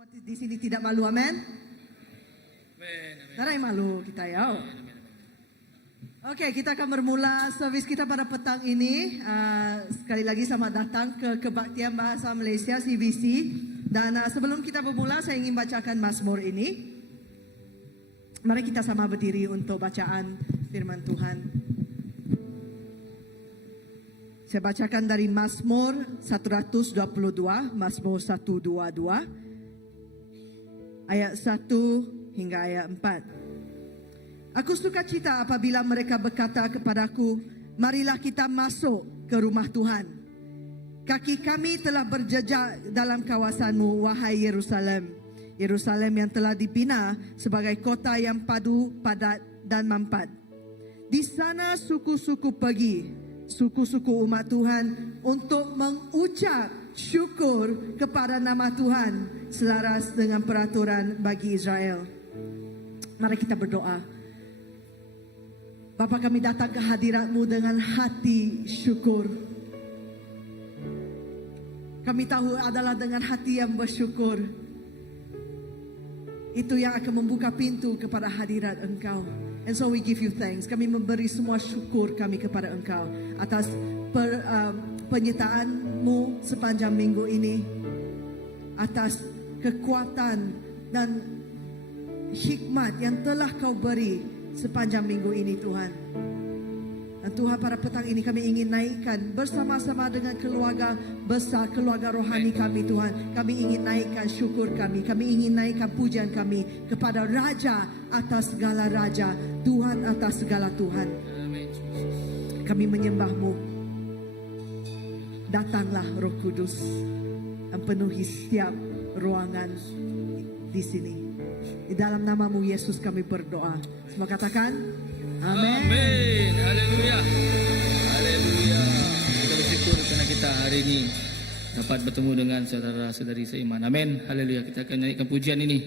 Semua di sini tidak malu, amin? Tarai malu kita ya. Oke, kita akan bermula servis kita pada petang ini. Sekali lagi selamat datang ke Kebaktian Bahasa Malaysia CBC. Dan sebelum kita bermula, saya ingin bacakan Mazmur ini. Mari kita sama berdiri untuk bacaan firman Tuhan. Saya bacakan dari Mazmur 122, Mazmur 122, ayat 1 hingga ayat 4. Aku suka cita apabila mereka berkata kepadaku, marilah kita masuk ke rumah Tuhan. Kaki kami telah berjejak dalam kawasanmu, wahai Yerusalem. Yerusalem yang telah dibina sebagai kota yang padu, padat dan mampat. Di sana suku-suku pergi, suku-suku umat Tuhan untuk mengucap syukur kepada nama Tuhan selaras dengan peraturan bagi Israel. Mari kita berdoa. Bapa, kami datang ke hadirat-Mu dengan hati syukur. Kami tahu adalah dengan hati yang bersyukur itu yang akan membuka pintu kepada hadirat Engkau. And so we give you thanks. Kami memberi semua syukur kami kepada Engkau atas penyertaan-Mu sepanjang minggu ini, atas kekuatan dan hikmat yang telah Kau beri sepanjang minggu ini, Tuhan. Dan Tuhan, pada petang ini kami ingin naikkan bersama-sama dengan keluarga besar, keluarga rohani kami, Tuhan. Kami ingin naikkan syukur kami. Kami ingin naikkan pujian kami kepada Raja atas segala Raja, Tuhan atas segala Tuhan. Kami menyembah-Mu. Datanglah Roh Kudus dan penuhi setiap ruangan di sini. Di dalam nama-Mu Yesus kami berdoa. Semua katakan amin. Amin. Haleluya. Haleluya. Kita bersyukur karena kita hari ini dapat bertemu dengan saudara-saudari seiman. Amin. Haleluya. Kita akan nyanyikan pujian ini.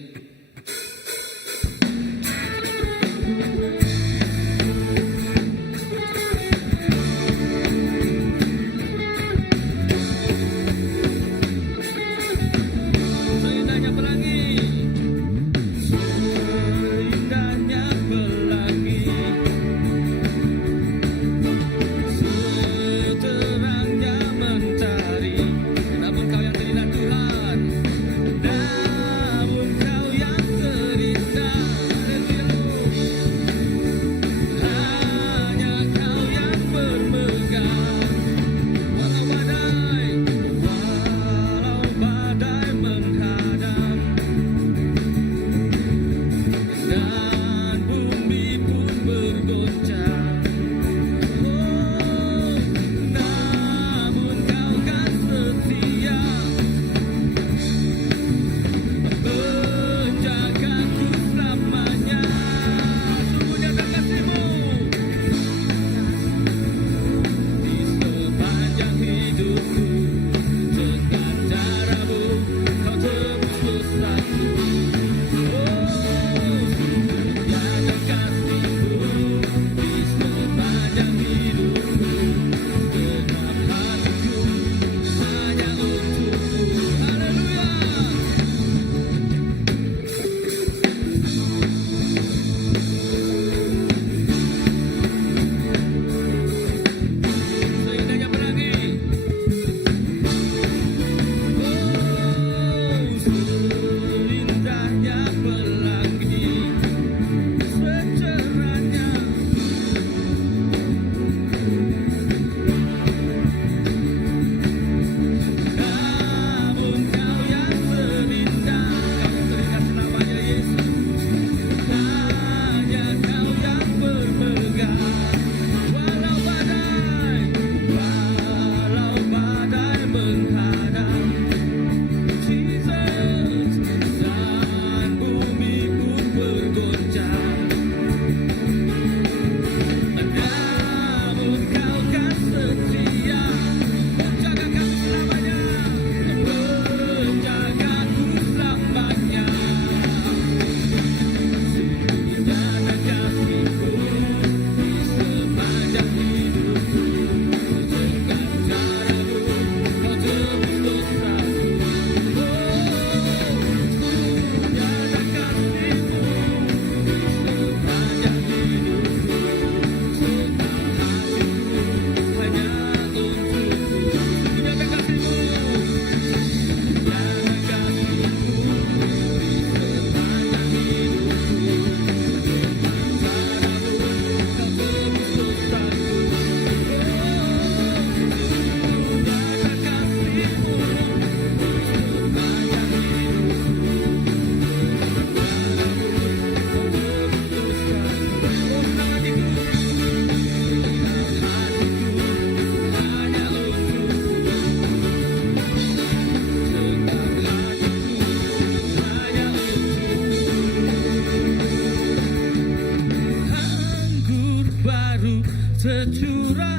tercurah,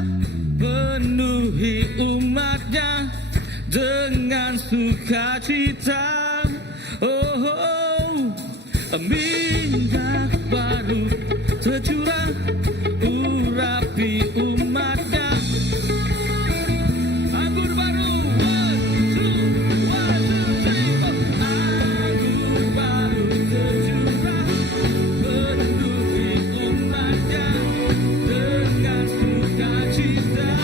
penuhi umatnya dengan sukacita. Oh, oh, minyak baru tercurah, urapi umatnya. Anggur baru, one, two, three, four. Anggur baru tercurah, penuhi umatnya dengan sukacita.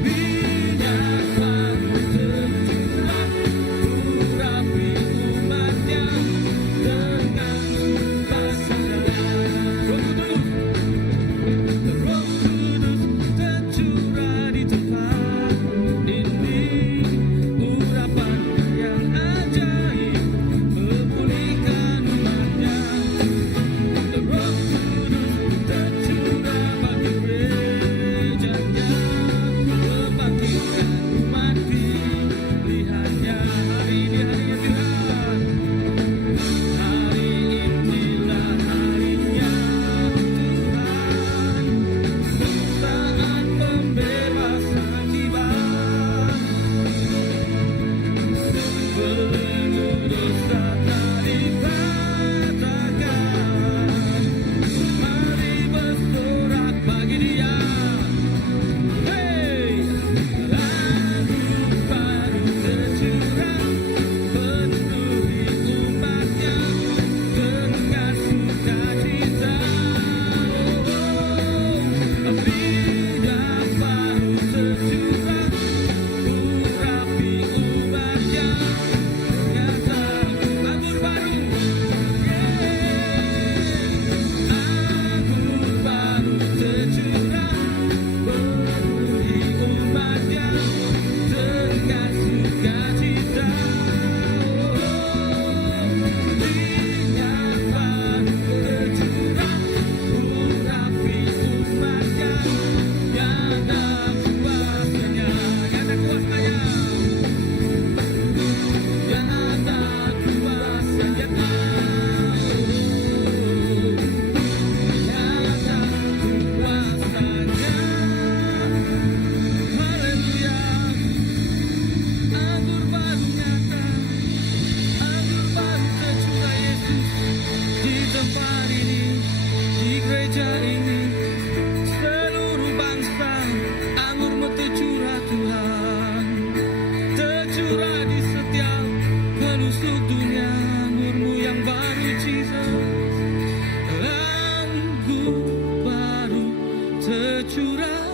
Minyak baru tercurah, urapi umatnya dengan sukacita. Roh Kudus tercurah di tempat ini, urapan yang ajaib memulihkan umatnya. Roh Kudus tercurah bagi gerejanya, membangkitkan umat pilihannya. Hari ini harinya Tuhan, hari inilah harinya Tuhan. Saat pembebasan tiba, belenggu dosa tak dipatahkan. Mari bersorak bagi Dia. Hey, anggur baru tercurah, penuhi umatnya dengan sukacita. Minyak baru tercurah, urapi umatnya. Nyata anggur baru, anggur baru tercurah, penuhi umatnya dengan sukacita. Minyak baru tercurah, urapi umatnya. Nyata kuasanya, nyata kuasanya, nyata kuasanya. Nyata kuasanya. Haleluya. Anggur baru nyata, anggur baru tercurah Yesus di tempat ini, di gereja ini. Seluruh bangsa, anggurmu tercurah Tuhan, tercurah di setiap pelosok dunia. Anggurmu yang baru Jesus, anggur baru tercurah,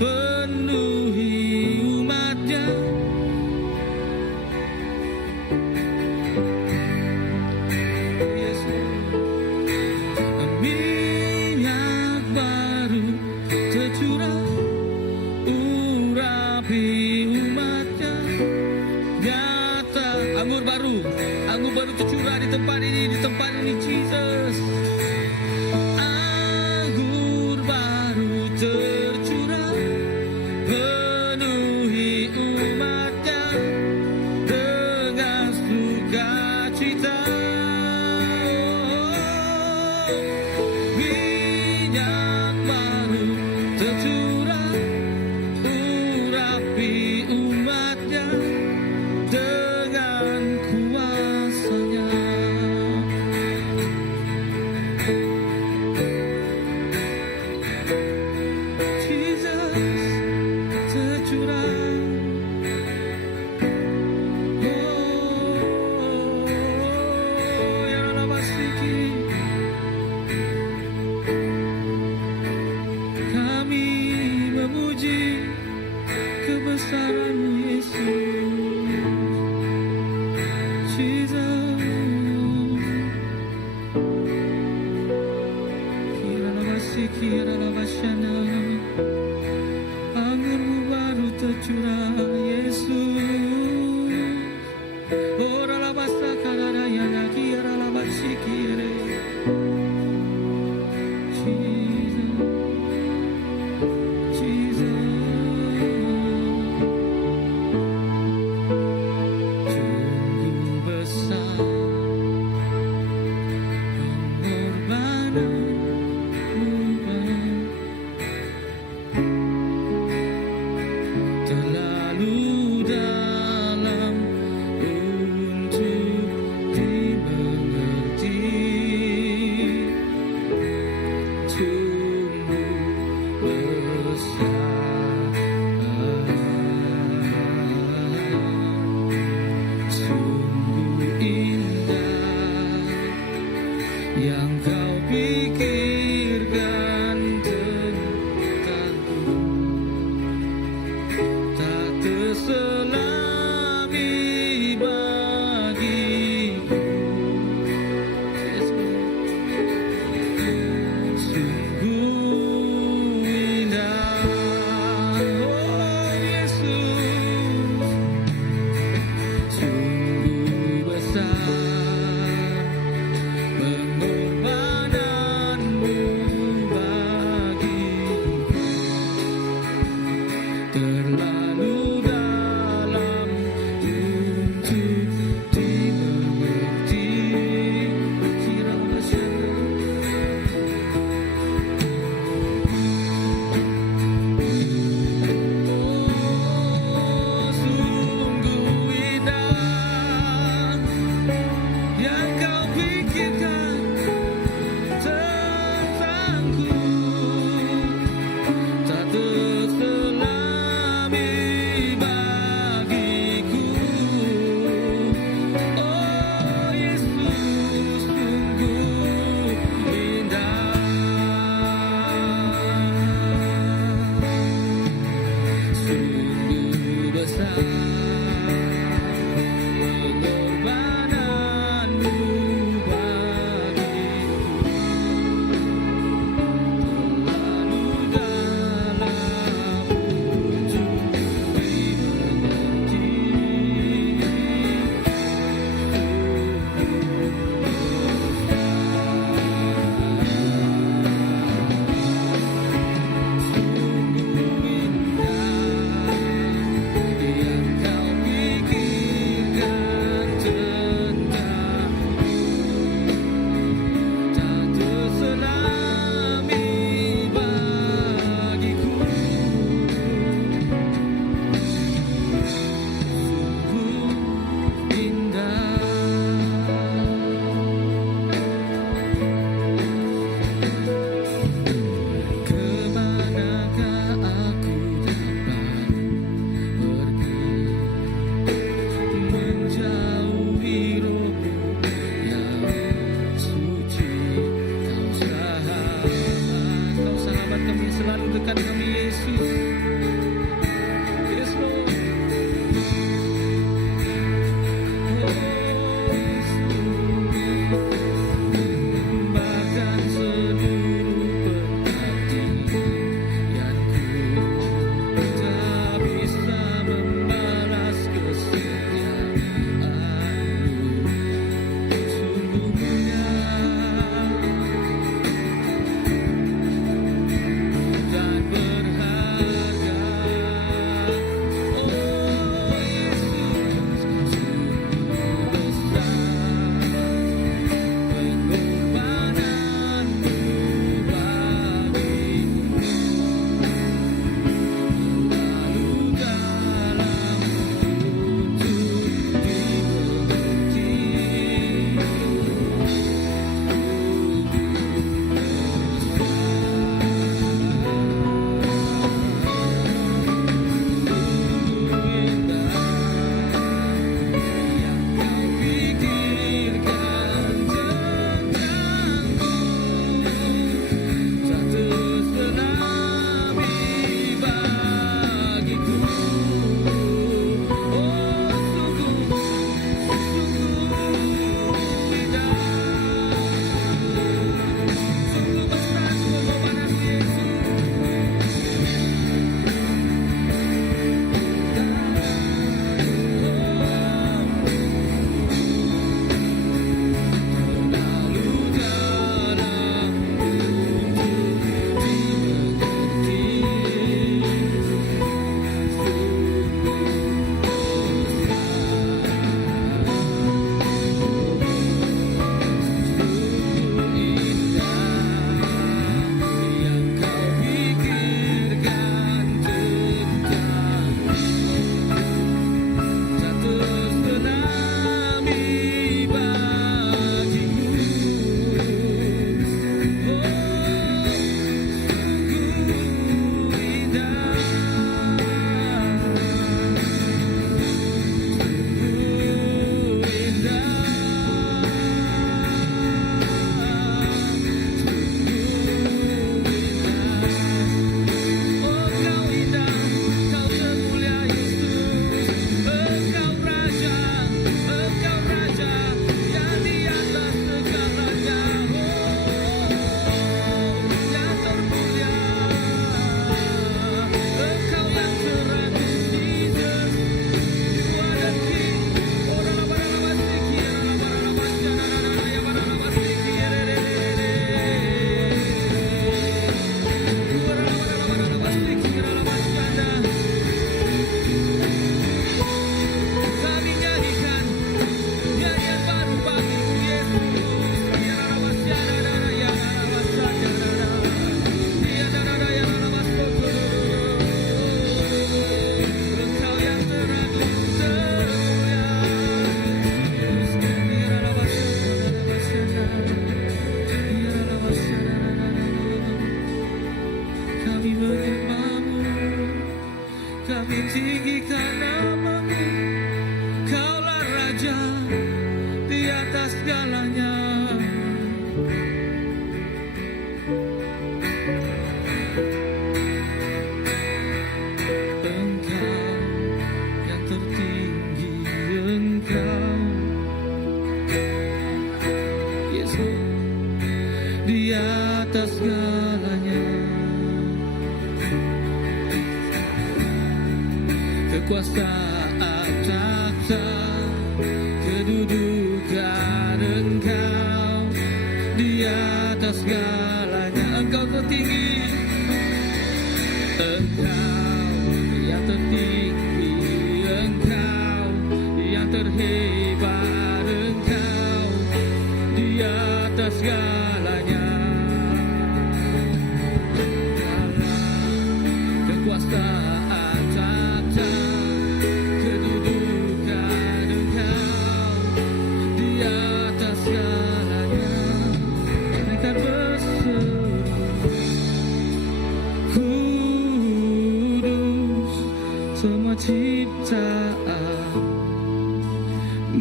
penuhi umatnya. Minyak baru tercurah, urapi umatnya. Nyata anggur baru tercurah di tempat ini Jesus. Anggur baru tercurah, penuhi umatnya dengan sukacita. Minyak baru tercurah, urapi umatnya dengan kuasanya. raja di atas segalanya. Engkau yang tertinggi, Engkau Yesus di atas segalanya. Kekuasaan takhta, kedudukan Engkau di atas segalanya. Engkau tertinggi, Engkau yang tertinggi, Engkau yang terhebat, Engkau di atas segalanya. Kekuasaan takhta, kedudukan Engkau di atas segalanya. Mereka berseru, kudus, semua ciptaan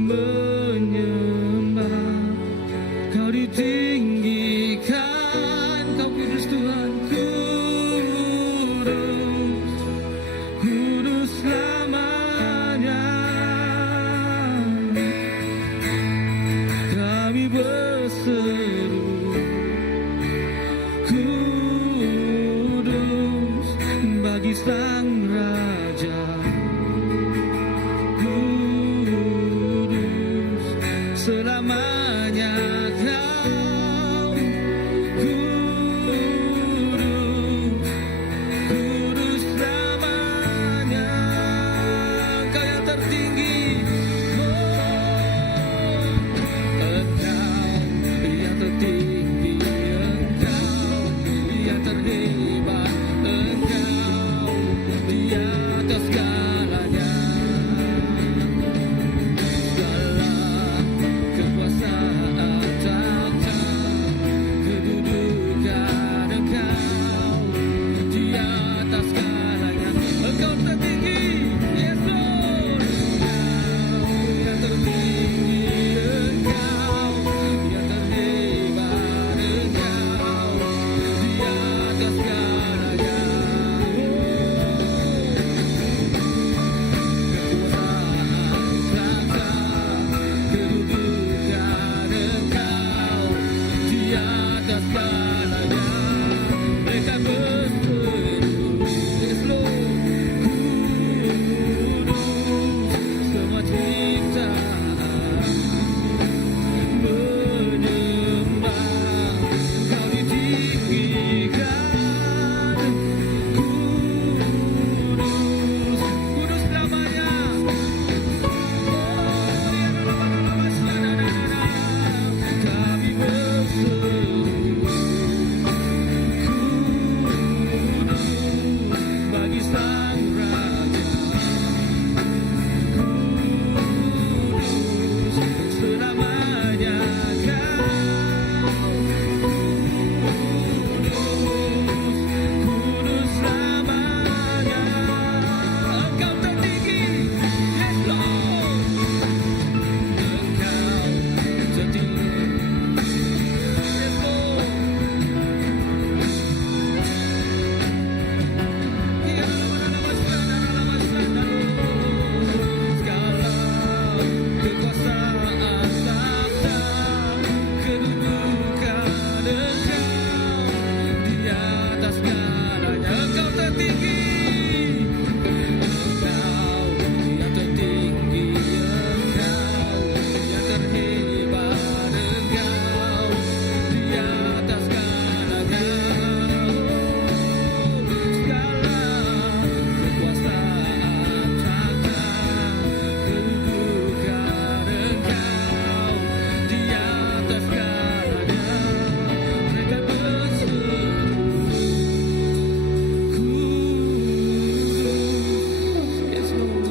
menyembah. Kau ditinggikan, Kau kudus Tuhan, kudus, kudus selamanya. Kami berseru, kudus bagi Sang Raja, kudus selamanya. Kau kudus, kudus selamanya. Kau yang tertinggi, Engkau yang tertinggi, Engkau yang terhebat, Engkau di atas segalanya. Segala kekuasaan takhta, kedudukan Engkau di atas segalanya. Engkau tertinggi, Yesus. Engkau yang tertinggi, Engkau yang terhebat, Engkau di atas segalanya. Kekuasaan takhta, kedudukan Engkau di atas segalanya. Mereka berseru, Yes Lord, kudus, semua ciptaan menyembah. Kau ditinggikan, kudus, kudus selamanya. Kami berseru, kudus bagi Sang Raja, kudus selamanya. Kudus selamanya. Engkau tertinggi, Yes Lord. Engkau tertinggi, Yes Lord. Segala kekuasaan takhta, kedudukan Engkau di atas segalanya. Engkau tertinggi, Engkau yang tertinggi, Engkau yang terhebat, Engkau di atas segalanya. Segala kekuasaan takhta, kedudukan Engkau di atas segalanya. Mereka berseru, kudus, Yes Lord.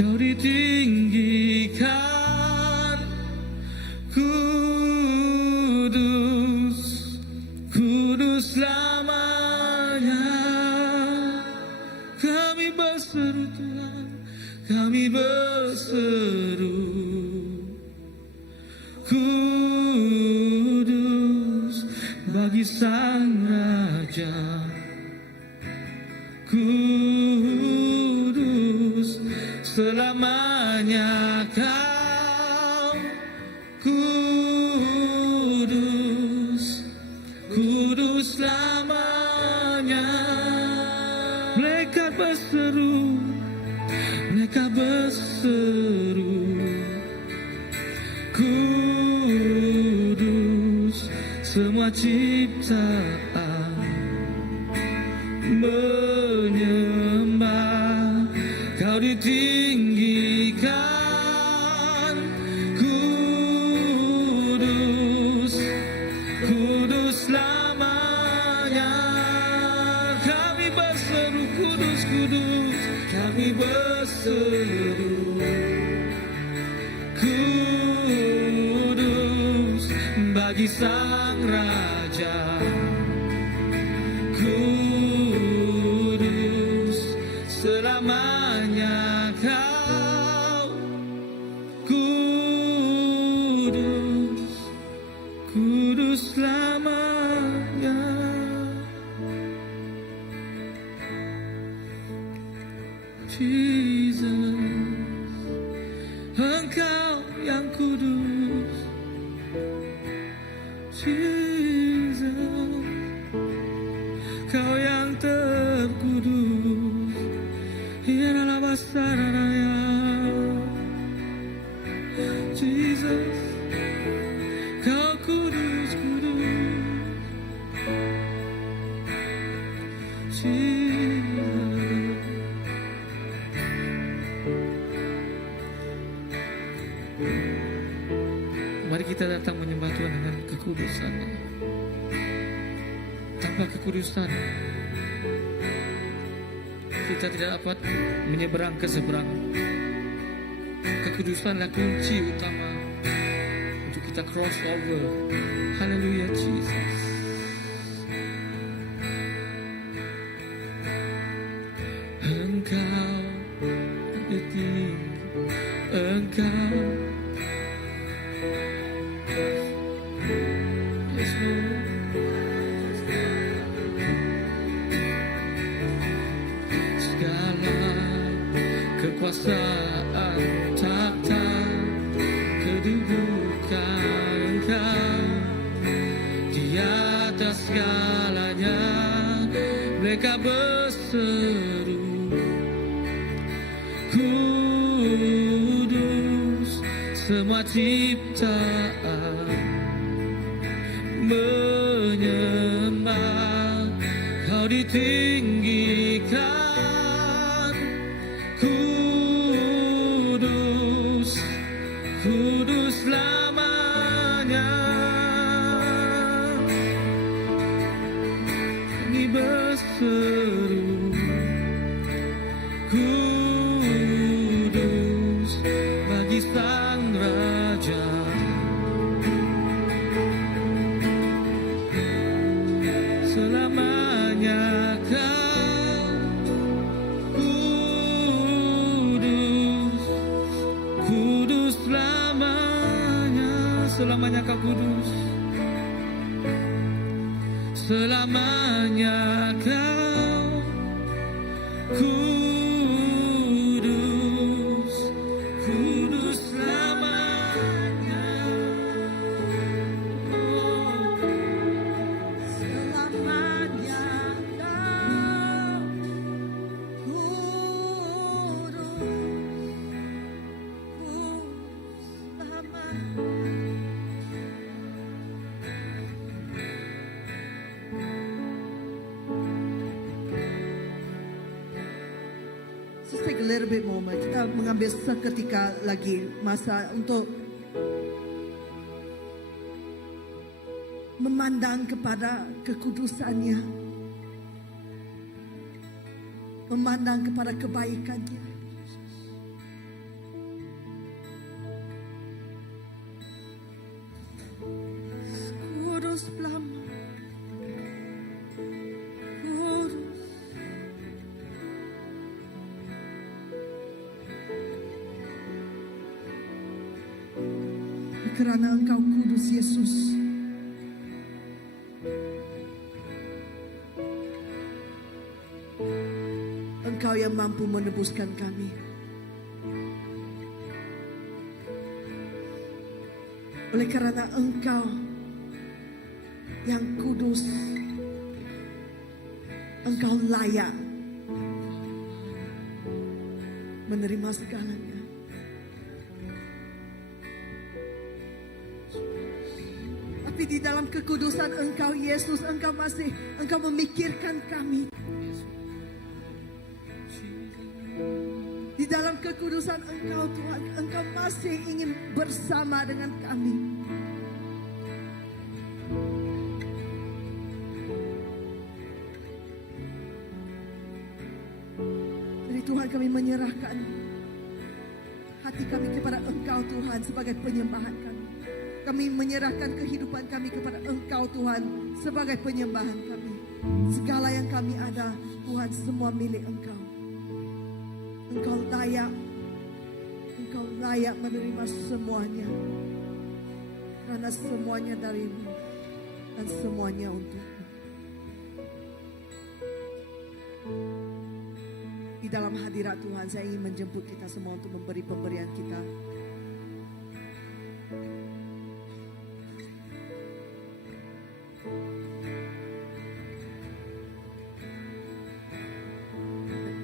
Kau ditinggikan, kudus, kudus selamanya. berseru Tuhan, kami berseru. Kudus bagi Sang Raja, kudus selamanya Kau, kudus, kudus selamanya. Mereka berseru, mereka berseru, kudus semua ciptaan menyembah Kau ditinggikan, kudus, kudus selamanya. Kami berseru kudus, kudus, kami berseru. Kudus bagi Sang Raja, kudus selamanya Kau, kudus, kudus selamanya. Jesus, Engkau yang kudus, Jesus, Kau yang terkudus, ialah basaraya, Jesus, Kau kudus, kudus, Jesus. Mari kita datang menyembah Tuhan dengan kekudusan. Tanpa kekudusan, kita tidak dapat menyeberang ke seberang. Kekudusanlah kunci utama untuk kita cross over. Haleluya, Jesus. Engkau tinggi, Engkau. Yes, Lord. Segala kekuasaan, tahta, kedudukan Engkau di atas segalanya. Mereka berseru, kudus semua ciptaan menyembah Kau ditinggikan, kudus, kudus selamanya. Kami berseru, kudus bagi Sang Raja, selamanya Kau, kudus, kudus selamanya. Selamanya Kau kudus, selamanya Kau, kudus, kudus selamanya. Selamanya Kau, kudus, selamanya. Just take a little bit moment. Kita mengambil seketika lagi masa untuk memandang kepada kekudusannya, memandang kepada kebaikannya. Kudus lama, kudus, kerana Engkau kudus, Yesus. Engkau yang mampu menebuskan kami. Oleh kerana Engkau yang kudus, Engkau layak menerima segalanya. Tapi di dalam kekudusan Engkau, Yesus, Engkau memikirkan kami. Di dalam kekudusan Engkau, Tuhan, Engkau masih ingin bersama dengan kami. Jadi Tuhan, kami menyerahkan hati kami kepada Engkau, Tuhan, sebagai penyembahan kami. Kami menyerahkan kehidupan kami kepada Engkau, Tuhan, sebagai penyembahan kami. Segala yang kami ada, Tuhan, semua milik Engkau. Engkau layak menerima semuanya. Karena semuanya darimu dan semuanya untukmu. Di dalam hadirat Tuhan, saya ingin menjemput kita semua untuk memberi pemberian kita.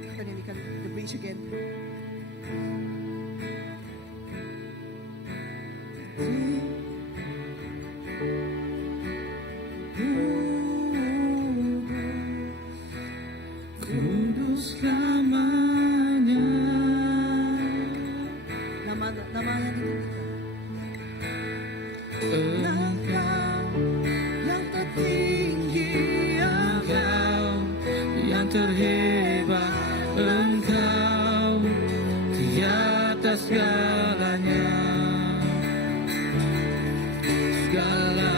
Kita nyanyikan The Bridge again. Kudus selamanya. Nama yang Engkau yang tertinggi, Engkau yang terhebat, Engkau di atas segalanya. Segala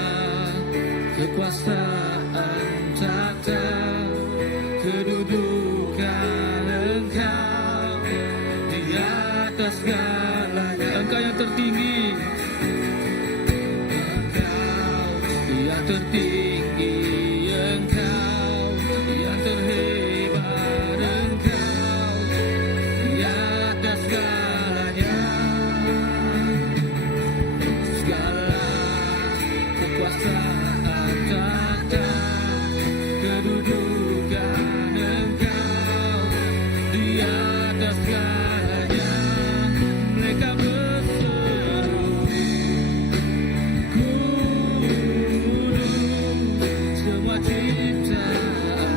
kekuasaan, tata kedudukan Engkau di atas segalanya. Engkau yang tertinggi, Engkau yang tertinggi, Engkau yang terhebat, Engkau di atas segalanya. Segala kekuasaan, tata kedudukan Engkau di atas segalanya. Mereka berseru, kudus, semua ciptaan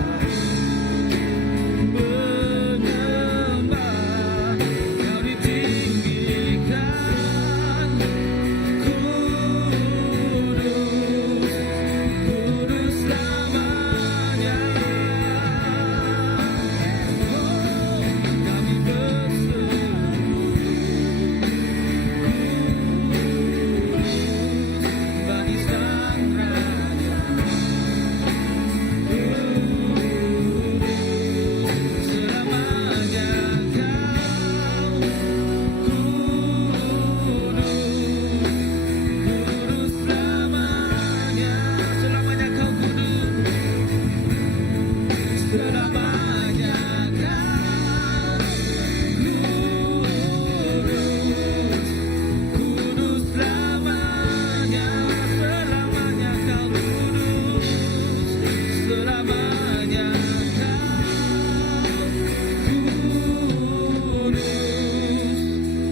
menyembah, Kau ditinggikan. Kudus selamanya. Kami berseru, Bani Sang Raja. Selamanya Kau kudus selamanya. Selamanya Kau kudus. Selamanya Kau kudus selamanya. Selamanya Kau kudus. Selamanya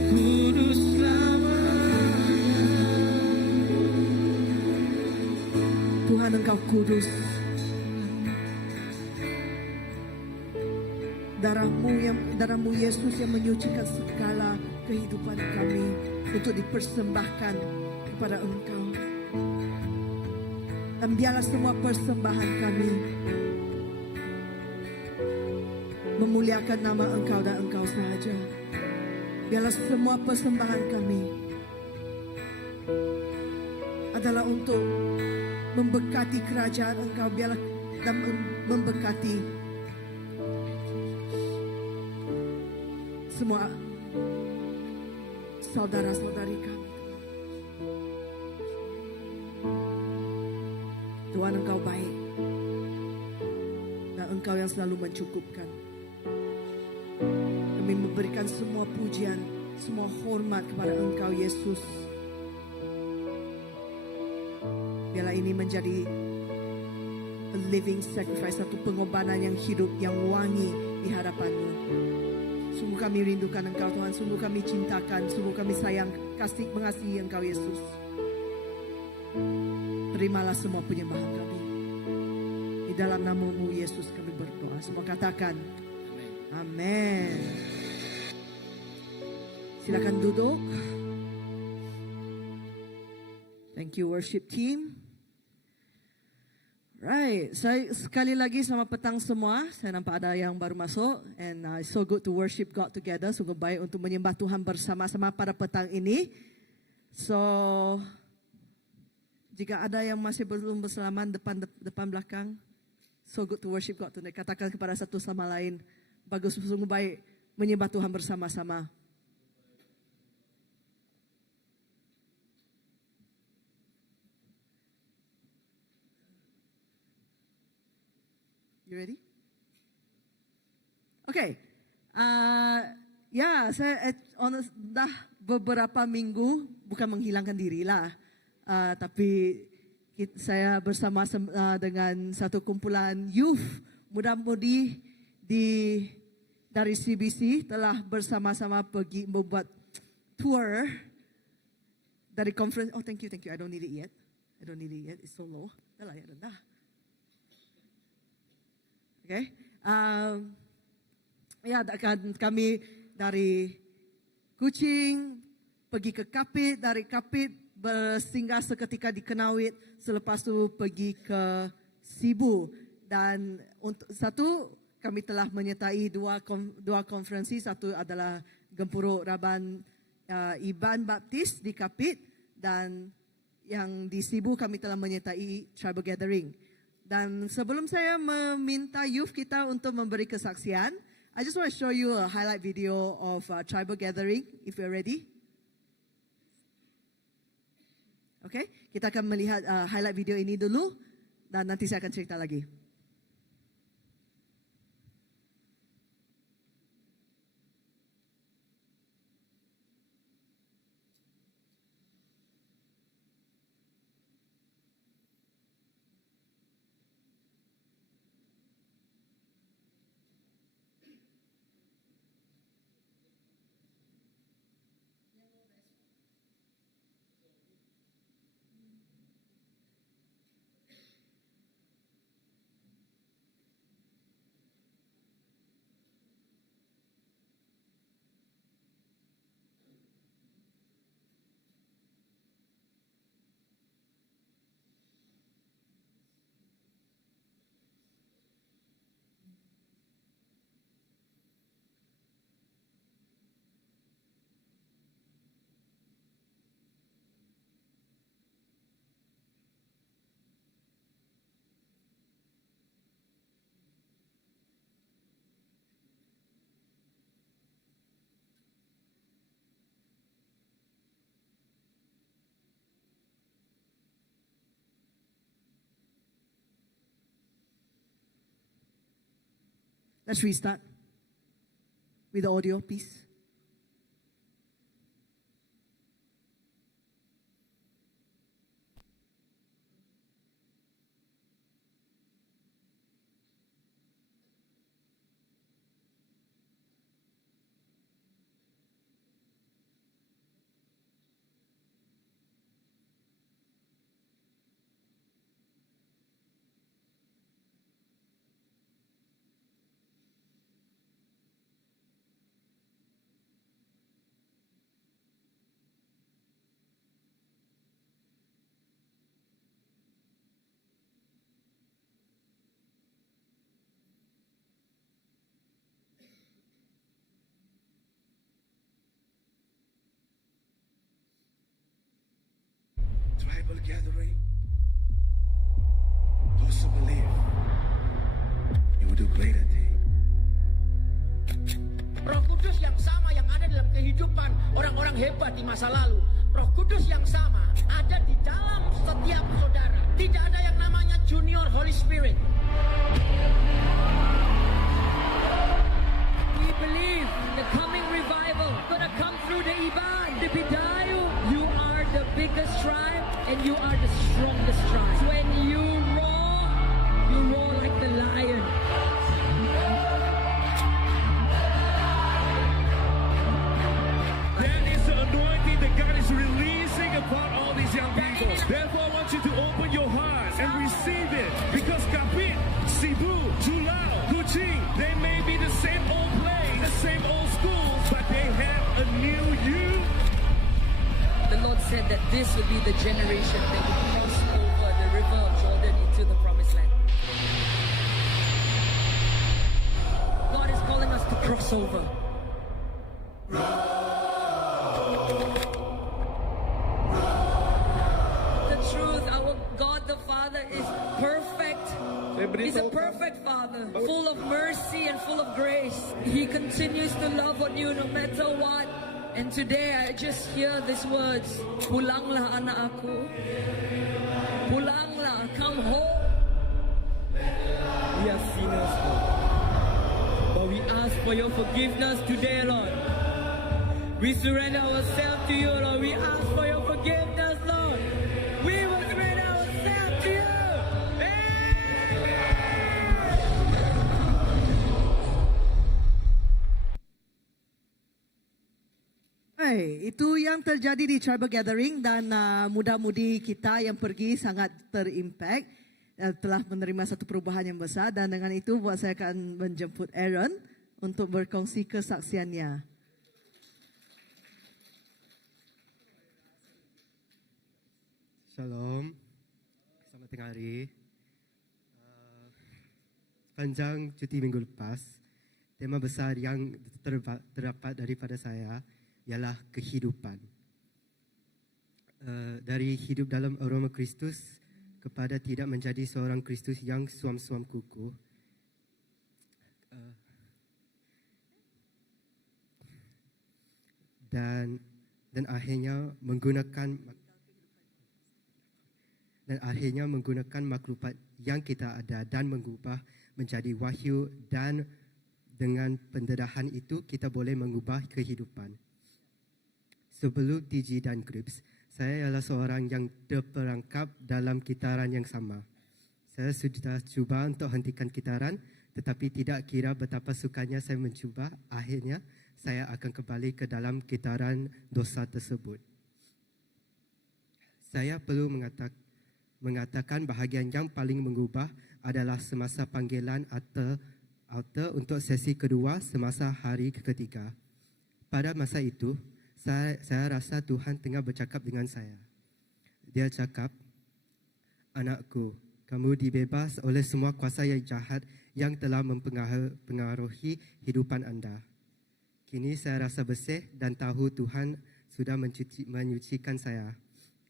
kudus selamanya. Tuhan, Engkau kudus. Darahmu Yesus yang menyucikan segala kehidupan kami untuk dipersembahkan kepada Engkau. Dan biarlah semua persembahan kami memuliakan nama Engkau dan Engkau sahaja. Biarlah semua persembahan kami adalah untuk memberkati kerajaan Engkau. Biarlah dan memberkati semua saudara-saudari kami. Engkau yang selalu mencukupkan. Kami memberikan semua pujian, semua hormat kepada Engkau Yesus. Biarlah ini menjadi a living sacrifice, satu pengorbanan yang hidup, yang wangi di hadapan-Mu. Sungguh kami rindukan Engkau Tuhan, sungguh kami cintakan, sungguh kami sayang, mengasihi Engkau Yesus. Terimalah semua penyembahan kami. Di dalam nama-Mu Yesus kami berdoa. Semua katakan amin. Silakan duduk. Thank you worship team. Right, saya sekali lagi selamat petang semua. Saya nampak ada yang baru masuk, and it's so good to worship God together. Sungguh baik untuk menyembah Tuhan bersama-sama pada petang ini. So, jika ada yang masih belum bersalaman depan belakang, so good to worship God tonight. Katakan kepada satu sama lain, bagus, sungguh baik menyembah Tuhan bersama-sama. You ready? Okay. Saya dah beberapa minggu, bukan menghilangkan diri lah, tapi saya bersama dengan satu kumpulan youth muda-mudi dari CBC telah bersama-sama pergi membuat tour dari conference. Oh, thank you. I don't need it yet. It's so low. Dah lah, ya rendah. Okay. Kami dari Kuching pergi ke Kapit, dari Kapit bersinggah seketika di Kenawit, selepas itu pergi ke Sibu, dan untuk kami telah menyertai dua konferensi. Satu adalah Gempuruk Raban Iban Baptis di Kapit, dan yang di Sibu kami telah menyertai Tribal Gathering. Dan sebelum saya meminta youth kita untuk memberi kesaksian, I just want to show you a highlight video of Tribal Gathering, if you're ready. Okay, kita akan melihat highlight video ini dulu, dan nanti saya akan cerita lagi. Let's restart with the audio, please. Tribal gathering. Those who believe you will do greater things. Roh Kudus yang sama yang ada dalam kehidupan orang-orang hebat di masa lalu. Roh Kudus yang sama ada di dalam setiap saudara. Tidak ada yang namanya Junior Holy Spirit. this would be the generation that would cross over the river of Jordan into the promised land. God is calling us to cross over. The truth, our God the Father is perfect. He's a perfect Father, full of mercy and full of grace. He continues to love on you no matter what. And today I just hear these words, pulanglah anak aku. Pulanglah, come home. We are sinners, Lord. But we ask for your forgiveness today, Lord. We surrender ourselves to you, Lord. We ask for your forgiveness, Lord. We will surrender ourselves to you. Hai, itu yang terjadi di Tribal Gathering dan muda-mudi kita yang pergi sangat terimpact, telah menerima satu perubahan yang besar dan dengan itu buat saya akan menjemput Aaron untuk berkongsi kesaksiannya. Shalom, selamat tengah hari. Sepanjang cuti minggu lepas, tema besar yang terdapat daripada saya ialah kehidupan. Dari hidup dalam aroma Kristus kepada tidak menjadi seorang Kristus yang suam-suam kuku. Dan akhirnya menggunakan maklumat yang kita ada dan mengubah menjadi wahyu, dan dengan pendedahan itu kita boleh mengubah kehidupan. Sebelum TG dan Grips, saya ialah seorang yang terperangkap dalam kitaran yang sama. Saya sudah cuba untuk hentikan kitaran, tetapi tidak kira betapa sukanya saya mencuba, akhirnya saya akan kembali ke dalam kitaran dosa tersebut. Saya perlu mengatakan bahagian yang paling mengubah adalah semasa panggilan altar untuk sesi kedua semasa hari ketiga. Pada masa itu, saya rasa Tuhan tengah bercakap dengan saya. Dia cakap, "Anakku, kamu dibebas oleh semua kuasa yang jahat yang telah mempengaruhi hidupan anda." Kini saya rasa bersih dan tahu Tuhan sudah menyucikan saya.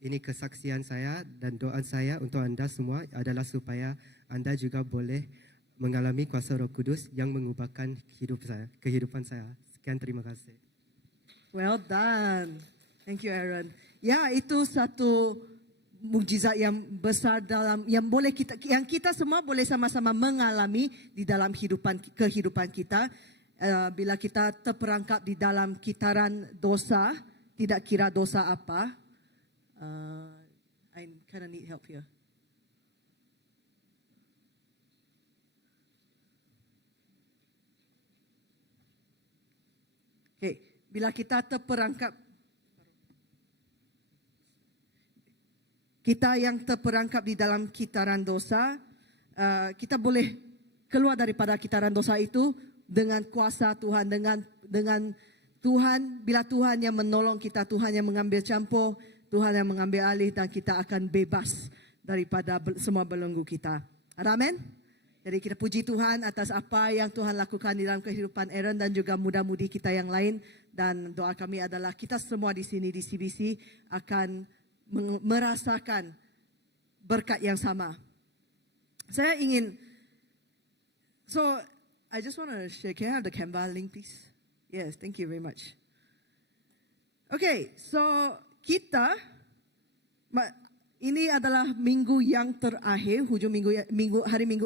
Ini kesaksian saya dan doa saya untuk anda semua adalah supaya anda juga boleh mengalami kuasa Roh Kudus yang mengubahkan kehidupan saya. Sekian, terima kasih. Well done. Thank you, Aaron. Ya, itu satu mukjizat yang besar yang kita semua boleh sama-sama mengalami di dalam kehidupan kita. Bila kita terperangkap di dalam kitaran dosa, tidak kira dosa apa. I kind of need help here. Okay, bila kita terperangkap, kita yang terperangkap di dalam kitaran dosa, kita boleh keluar daripada kitaran dosa itu dengan kuasa Tuhan, dengan Tuhan, bila Tuhan yang menolong kita, Tuhan yang mengambil campur, Tuhan yang mengambil alih, dan kita akan bebas daripada semua belenggu kita. Amin. Jadi kita puji Tuhan atas apa yang Tuhan lakukan di dalam kehidupan Aaron dan juga muda-mudi kita yang lain. Dan doa kami adalah kita semua di sini di CBC akan merasakan berkat yang sama. Saya ingin, I just want to share. Can I have the Canva link, please? Yes, thank you very much. Okay, so kita, ini adalah minggu yang terakhir, hujung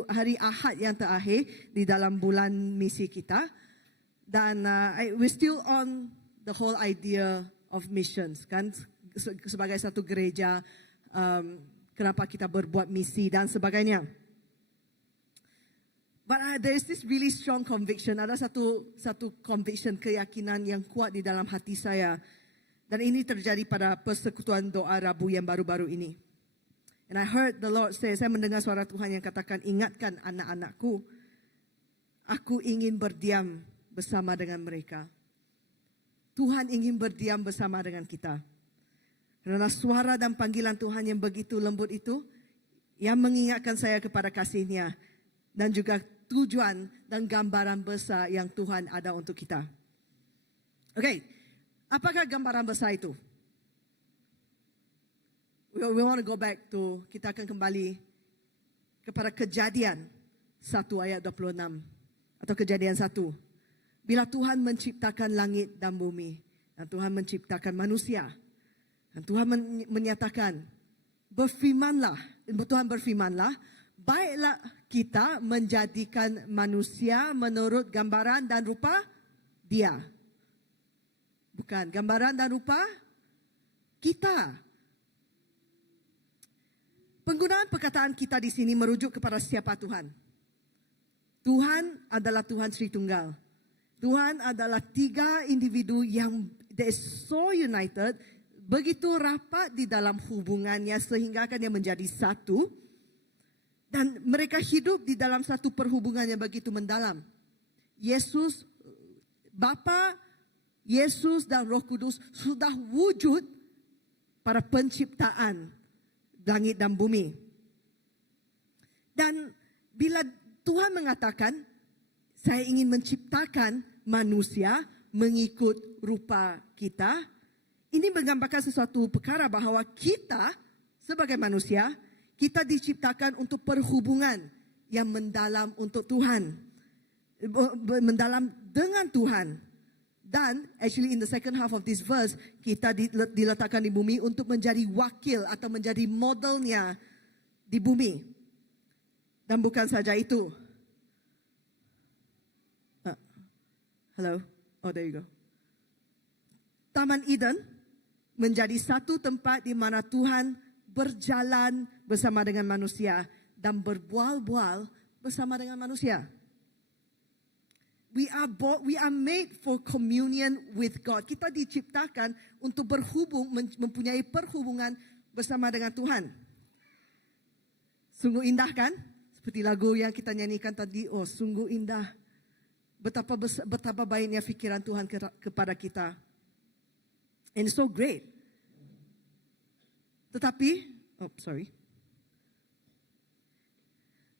hari Ahad yang terakhir di dalam bulan misi kita. Dan we're still on the whole idea of missions, kan? Sebagai satu gereja, kenapa kita berbuat misi dan sebagainya. But there is this really strong conviction. Ada satu conviction, keyakinan yang kuat di dalam hati saya. Dan ini terjadi pada persekutuan doa Rabu yang baru-baru ini. And I heard the Lord say, saya mendengar suara Tuhan yang katakan, ingatkan anak-anakku, aku ingin berdiam bersama dengan mereka. Tuhan ingin berdiam bersama dengan kita. Kerana suara dan panggilan Tuhan yang begitu lembut itu, yang mengingatkan saya kepada kasih-Nya dan juga tujuan dan gambaran besar yang Tuhan ada untuk kita. Okey, apakah gambaran besar itu? We want to go back to, kita akan kembali kepada Kejadian 1 ayat 26 atau Kejadian 1. Bila Tuhan menciptakan langit dan bumi dan Tuhan menciptakan manusia, dan Tuhan menyatakan, Tuhan berfirmanlah, baiklah kita menjadikan manusia menurut gambaran dan rupa Dia. Bukan gambaran dan rupa kita. Penggunaan perkataan kita di sini merujuk kepada siapa Tuhan. Tuhan adalah Tuhan Sri Tunggal. Tuhan adalah 3 individu yang they so united, begitu rapat di dalam hubungannya sehingga akan dia menjadi satu. Dan mereka hidup di dalam satu perhubungan yang begitu mendalam. Yesus, Bapa, Yesus dan Roh Kudus sudah wujud pada penciptaan langit dan bumi. Dan bila Tuhan mengatakan, saya ingin menciptakan manusia mengikut rupa kita, ini menggambarkan sesuatu perkara bahawa kita sebagai manusia, kita diciptakan untuk perhubungan yang mendalam untuk Tuhan. Mendalam dengan Tuhan. Dan actually in the second half of this verse, kita diletakkan di bumi untuk menjadi wakil atau menjadi modelnya di bumi. Dan bukan saja itu. Hello? Oh, there you go. Taman Eden menjadi satu tempat di mana Tuhan berjalan bersama dengan manusia dan berbual-bual bersama dengan manusia. We are made for communion with God. Kita diciptakan untuk berhubung, mempunyai perhubungan bersama dengan Tuhan. Sungguh indah kan? Seperti lagu yang kita nyanyikan tadi. Oh, sungguh indah. Betapa baiknya fikiran Tuhan kepada kita. And it's so great.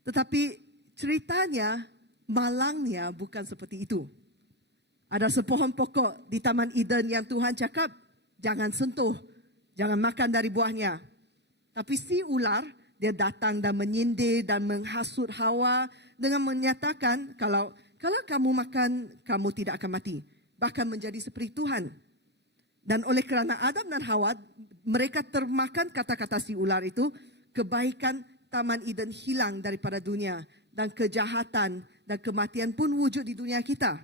Tetapi ceritanya, malangnya bukan seperti itu. Ada sepohon pokok di Taman Eden yang Tuhan cakap, jangan sentuh, jangan makan dari buahnya. Tapi si ular, dia datang dan menyindir dan menghasut Hawa dengan menyatakan, kalau kamu makan, kamu tidak akan mati. Bahkan menjadi seperti Tuhan. Dan oleh kerana Adam dan Hawa, mereka termakan kata-kata si ular itu, kebaikan Taman Eden hilang daripada dunia. Dan kejahatan dan kematian pun wujud di dunia kita.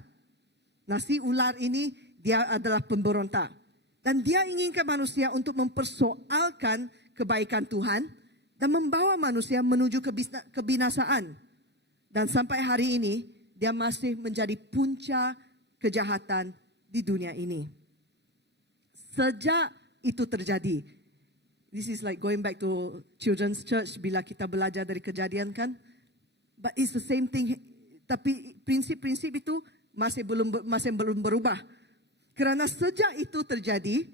Nah, si ular ini, dia adalah pemberontak. Dan dia inginkan manusia untuk mempersoalkan kebaikan Tuhan dan membawa manusia menuju kebinasaan. Dan sampai hari ini, dia masih menjadi punca kejahatan di dunia ini. Sejak itu terjadi, this is like going back to children's church bila kita belajar dari Kejadian kan, but it's the same thing. Tapi prinsip-prinsip itu masih belum berubah. Kerana sejak itu terjadi,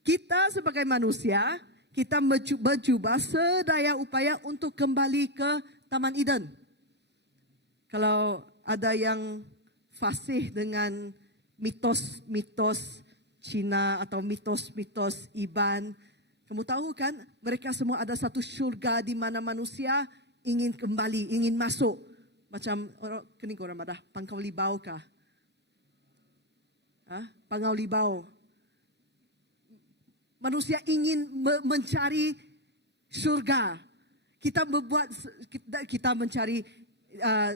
kita sebagai manusia, kita bercuba sedaya upaya untuk kembali ke Taman Eden. Kalau ada yang fasih dengan mitos-mitos Cina atau mitos-mitos Iban, kamu tahu kan, mereka semua ada satu syurga di mana manusia ingin kembali, ingin masuk. Macam kening orang madah, Pangkau Libau kah? Pangkau Libau. Manusia ingin mencari syurga. Kita mencari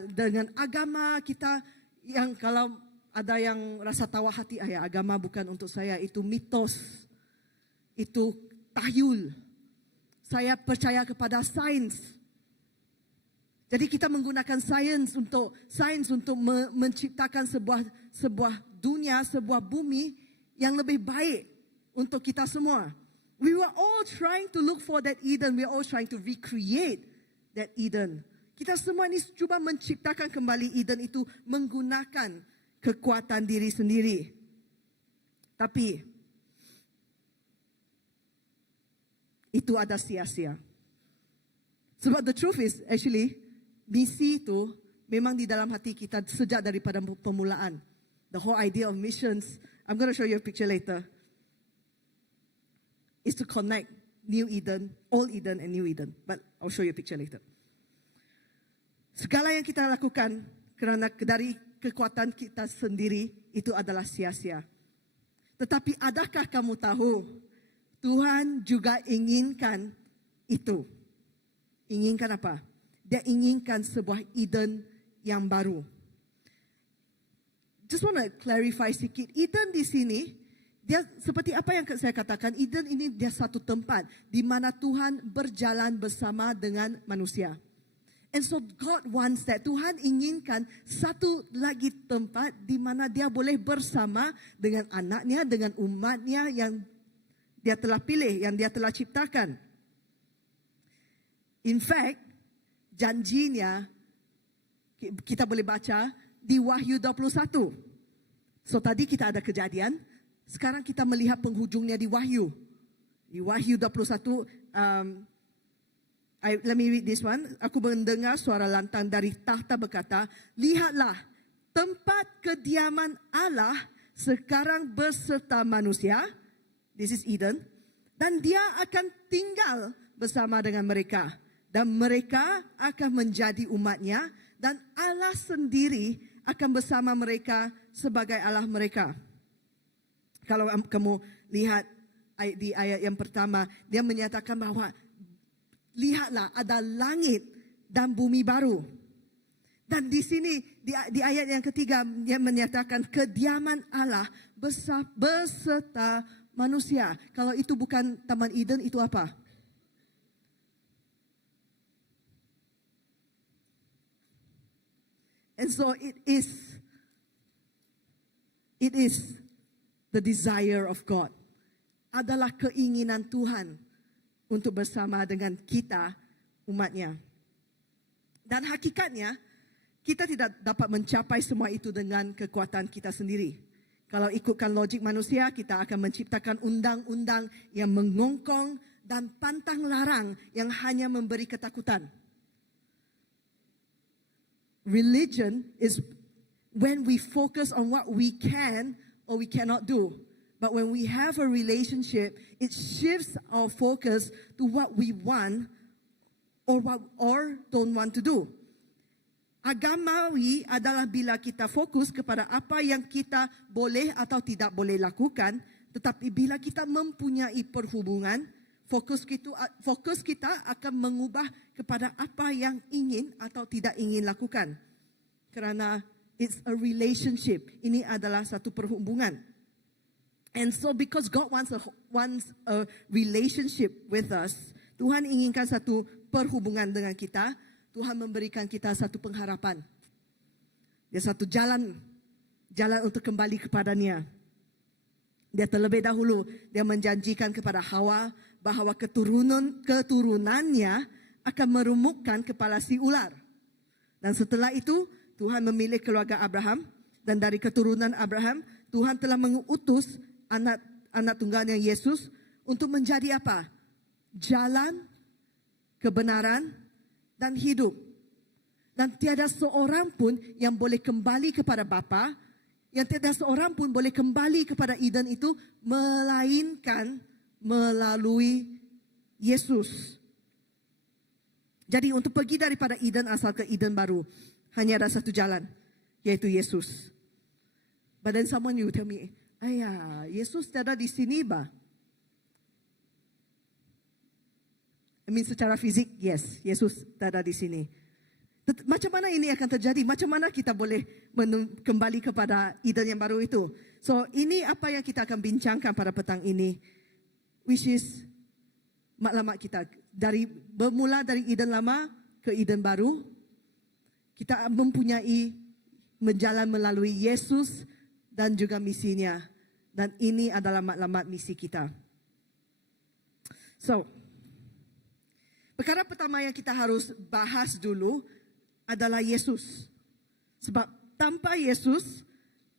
dengan agama kita yang kalau ada yang rasa tawa hati, agama bukan untuk saya, itu mitos, itu tahyul. Saya percaya kepada sains. Jadi kita menggunakan sains untuk menciptakan sebuah dunia, sebuah bumi yang lebih baik untuk kita semua. We were all trying to look for that Eden. We were all trying to recreate that Eden. Kita semua ini cuba menciptakan kembali Eden itu menggunakan kekuatan diri sendiri. Tapi itu ada sia-sia. Sebab the truth is actually misi itu memang di dalam hati kita sejak daripada permulaan. The whole idea of missions, I'm going to show you a picture later, is to connect New Eden, Old Eden and New Eden. But I'll show you a picture later. Segala yang kita lakukan kerana dari kekuatan kita sendiri itu adalah sia-sia. Tetapi adakah kamu tahu Tuhan juga inginkan itu? Inginkan apa? Dia inginkan sebuah Eden yang baru. Just want to clarify sikit. Eden di sini, dia seperti apa yang saya katakan, Eden ini dia satu tempat di mana Tuhan berjalan bersama dengan manusia. And so God wants that. Tuhan inginkan satu lagi tempat di mana dia boleh bersama dengan anaknya, dengan umatnya yang dia telah pilih, yang dia telah ciptakan. In fact, janjinya kita boleh baca di Wahyu 21. So tadi kita ada Kejadian, sekarang kita melihat penghujungnya di Wahyu. Di Wahyu 21, let me read this one. Aku mendengar suara lantang dari tahta berkata, lihatlah, tempat kediaman Allah sekarang beserta manusia. This is Eden. Dan dia akan tinggal bersama dengan mereka. Dan mereka akan menjadi umatnya. Dan Allah sendiri akan bersama mereka sebagai Allah mereka. Kalau kamu lihat di ayat yang pertama, dia menyatakan bahawa lihatlah ada langit dan bumi baru. Dan di sini di ayat yang ketiga dia menyatakan kediaman Allah beserta manusia. Kalau itu bukan Taman Eden, itu apa? And so it is the desire of God. Adalah keinginan Tuhan untuk bersama dengan kita, umatnya. Dan hakikatnya, kita tidak dapat mencapai semua itu dengan kekuatan kita sendiri. Kalau ikutkan logik manusia, kita akan menciptakan undang-undang yang mengongkong dan pantang larang yang hanya memberi ketakutan. Religion is when we focus on what we can or we cannot do. But when we have a relationship, it shifts our focus to what we want or don't want to do. Agamawi adalah bila kita fokus kepada apa yang kita boleh atau tidak boleh lakukan, tetapi bila kita mempunyai perhubungan, fokus kita akan mengubah kepada apa yang ingin atau tidak ingin lakukan. Kerana it's a relationship. Ini adalah satu perhubungan. And so because God wants a relationship with us, Tuhan inginkan satu perhubungan dengan kita, Tuhan memberikan kita satu pengharapan. Dia satu jalan untuk kembali kepadanya. Dia terlebih dahulu, dia menjanjikan kepada Hawa bahawa keturunannya akan merumukkan kepala si ular. Dan setelah itu, Tuhan memilih keluarga Abraham. Dan dari keturunan Abraham, Tuhan telah mengutus anak tunggalnya Yesus untuk menjadi apa? Jalan, kebenaran, dan hidup. Dan tiada seorang pun yang boleh kembali kepada Bapa, yang tiada seorang pun boleh kembali kepada Eden itu, melainkan melalui Yesus. Jadi untuk pergi daripada Eden asal ke Eden baru, hanya ada satu jalan, yaitu Yesus. But then someone you tell me, ayah, Yesus tiada di sini bah? I mean secara fizik, yes, Yesus tiada di sini. Macam mana ini akan terjadi? Macam mana kita boleh kembali kepada Eden yang baru itu? So ini apa yang kita akan bincangkan pada petang ini, which is maklumat kita. Bermula dari Eden lama ke Eden baru, kita mempunyai menjalan melalui Yesus dan juga misinya. Dan ini adalah maklumat misi kita. So, perkara pertama yang kita harus bahas dulu adalah Yesus. Sebab tanpa Yesus,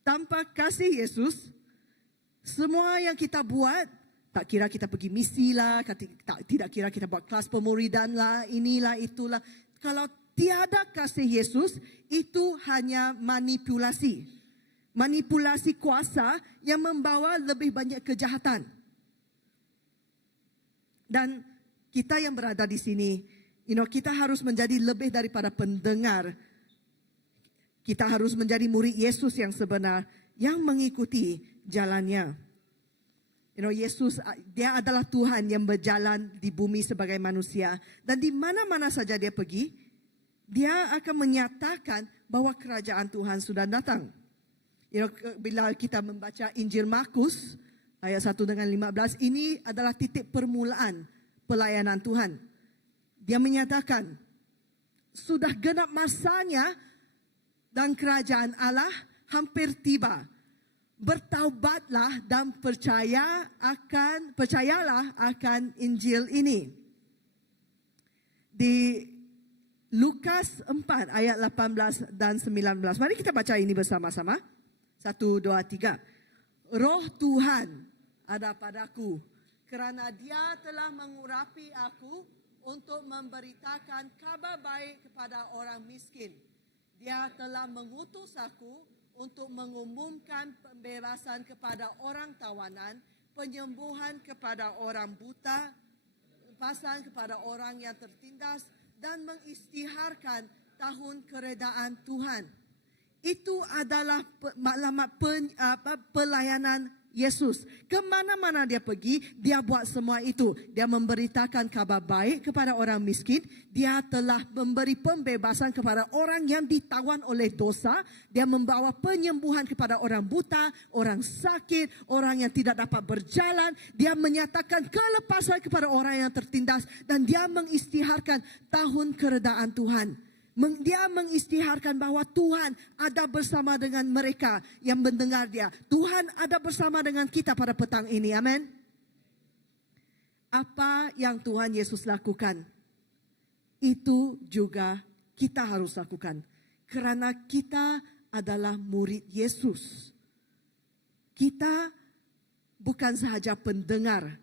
tanpa kasih Yesus, semua yang kita buat Tak kira kita pergi misi lah, tidak kira kita buat kelas pemuridan lah, inilah itulah. Kalau tiada kasih Yesus, itu hanya manipulasi. Manipulasi kuasa yang membawa lebih banyak kejahatan. Dan kita yang berada di sini, kita harus menjadi lebih daripada pendengar. Kita harus menjadi murid Yesus yang sebenar, yang mengikuti jalannya. Yesus, dia adalah Tuhan yang berjalan di bumi sebagai manusia. Dan di mana-mana saja dia pergi, dia akan menyatakan bahwa kerajaan Tuhan sudah datang. Bila kita membaca Injil Markus, ayat 1 dengan 15, ini adalah titik permulaan pelayanan Tuhan. Dia menyatakan, sudah genap masanya dan kerajaan Allah hampir tiba. Bertaubatlah dan percayalah akan Injil ini. Di Lukas 4 ayat 18 dan 19. Mari kita baca ini bersama-sama. 1, 2, 3. Roh Tuhan ada padaku, kerana Dia telah mengurapi aku untuk memberitakan kabar baik kepada orang miskin. Dia telah mengutus aku untuk mengumumkan pembebasan kepada orang tawanan, penyembuhan kepada orang buta, lepasan kepada orang yang tertindas, dan mengisytiharkan tahun keredaan Tuhan. Itu adalah maklumat pelayanan Yesus. Kemana-mana dia pergi, dia buat semua itu. Dia memberitakan kabar baik kepada orang miskin. Dia telah memberi pembebasan kepada orang yang ditawan oleh dosa. Dia membawa penyembuhan kepada orang buta, orang sakit, orang yang tidak dapat berjalan. Dia menyatakan kelepasan kepada orang yang tertindas. Dan dia mengisytiharkan tahun keredaan Tuhan. Dia mengisytiharkan bahawa Tuhan ada bersama dengan mereka yang mendengar dia. Tuhan ada bersama dengan kita pada petang ini. Amin. Apa yang Tuhan Yesus lakukan, itu juga kita harus lakukan. Kerana kita adalah murid Yesus. Kita bukan sahaja pendengar,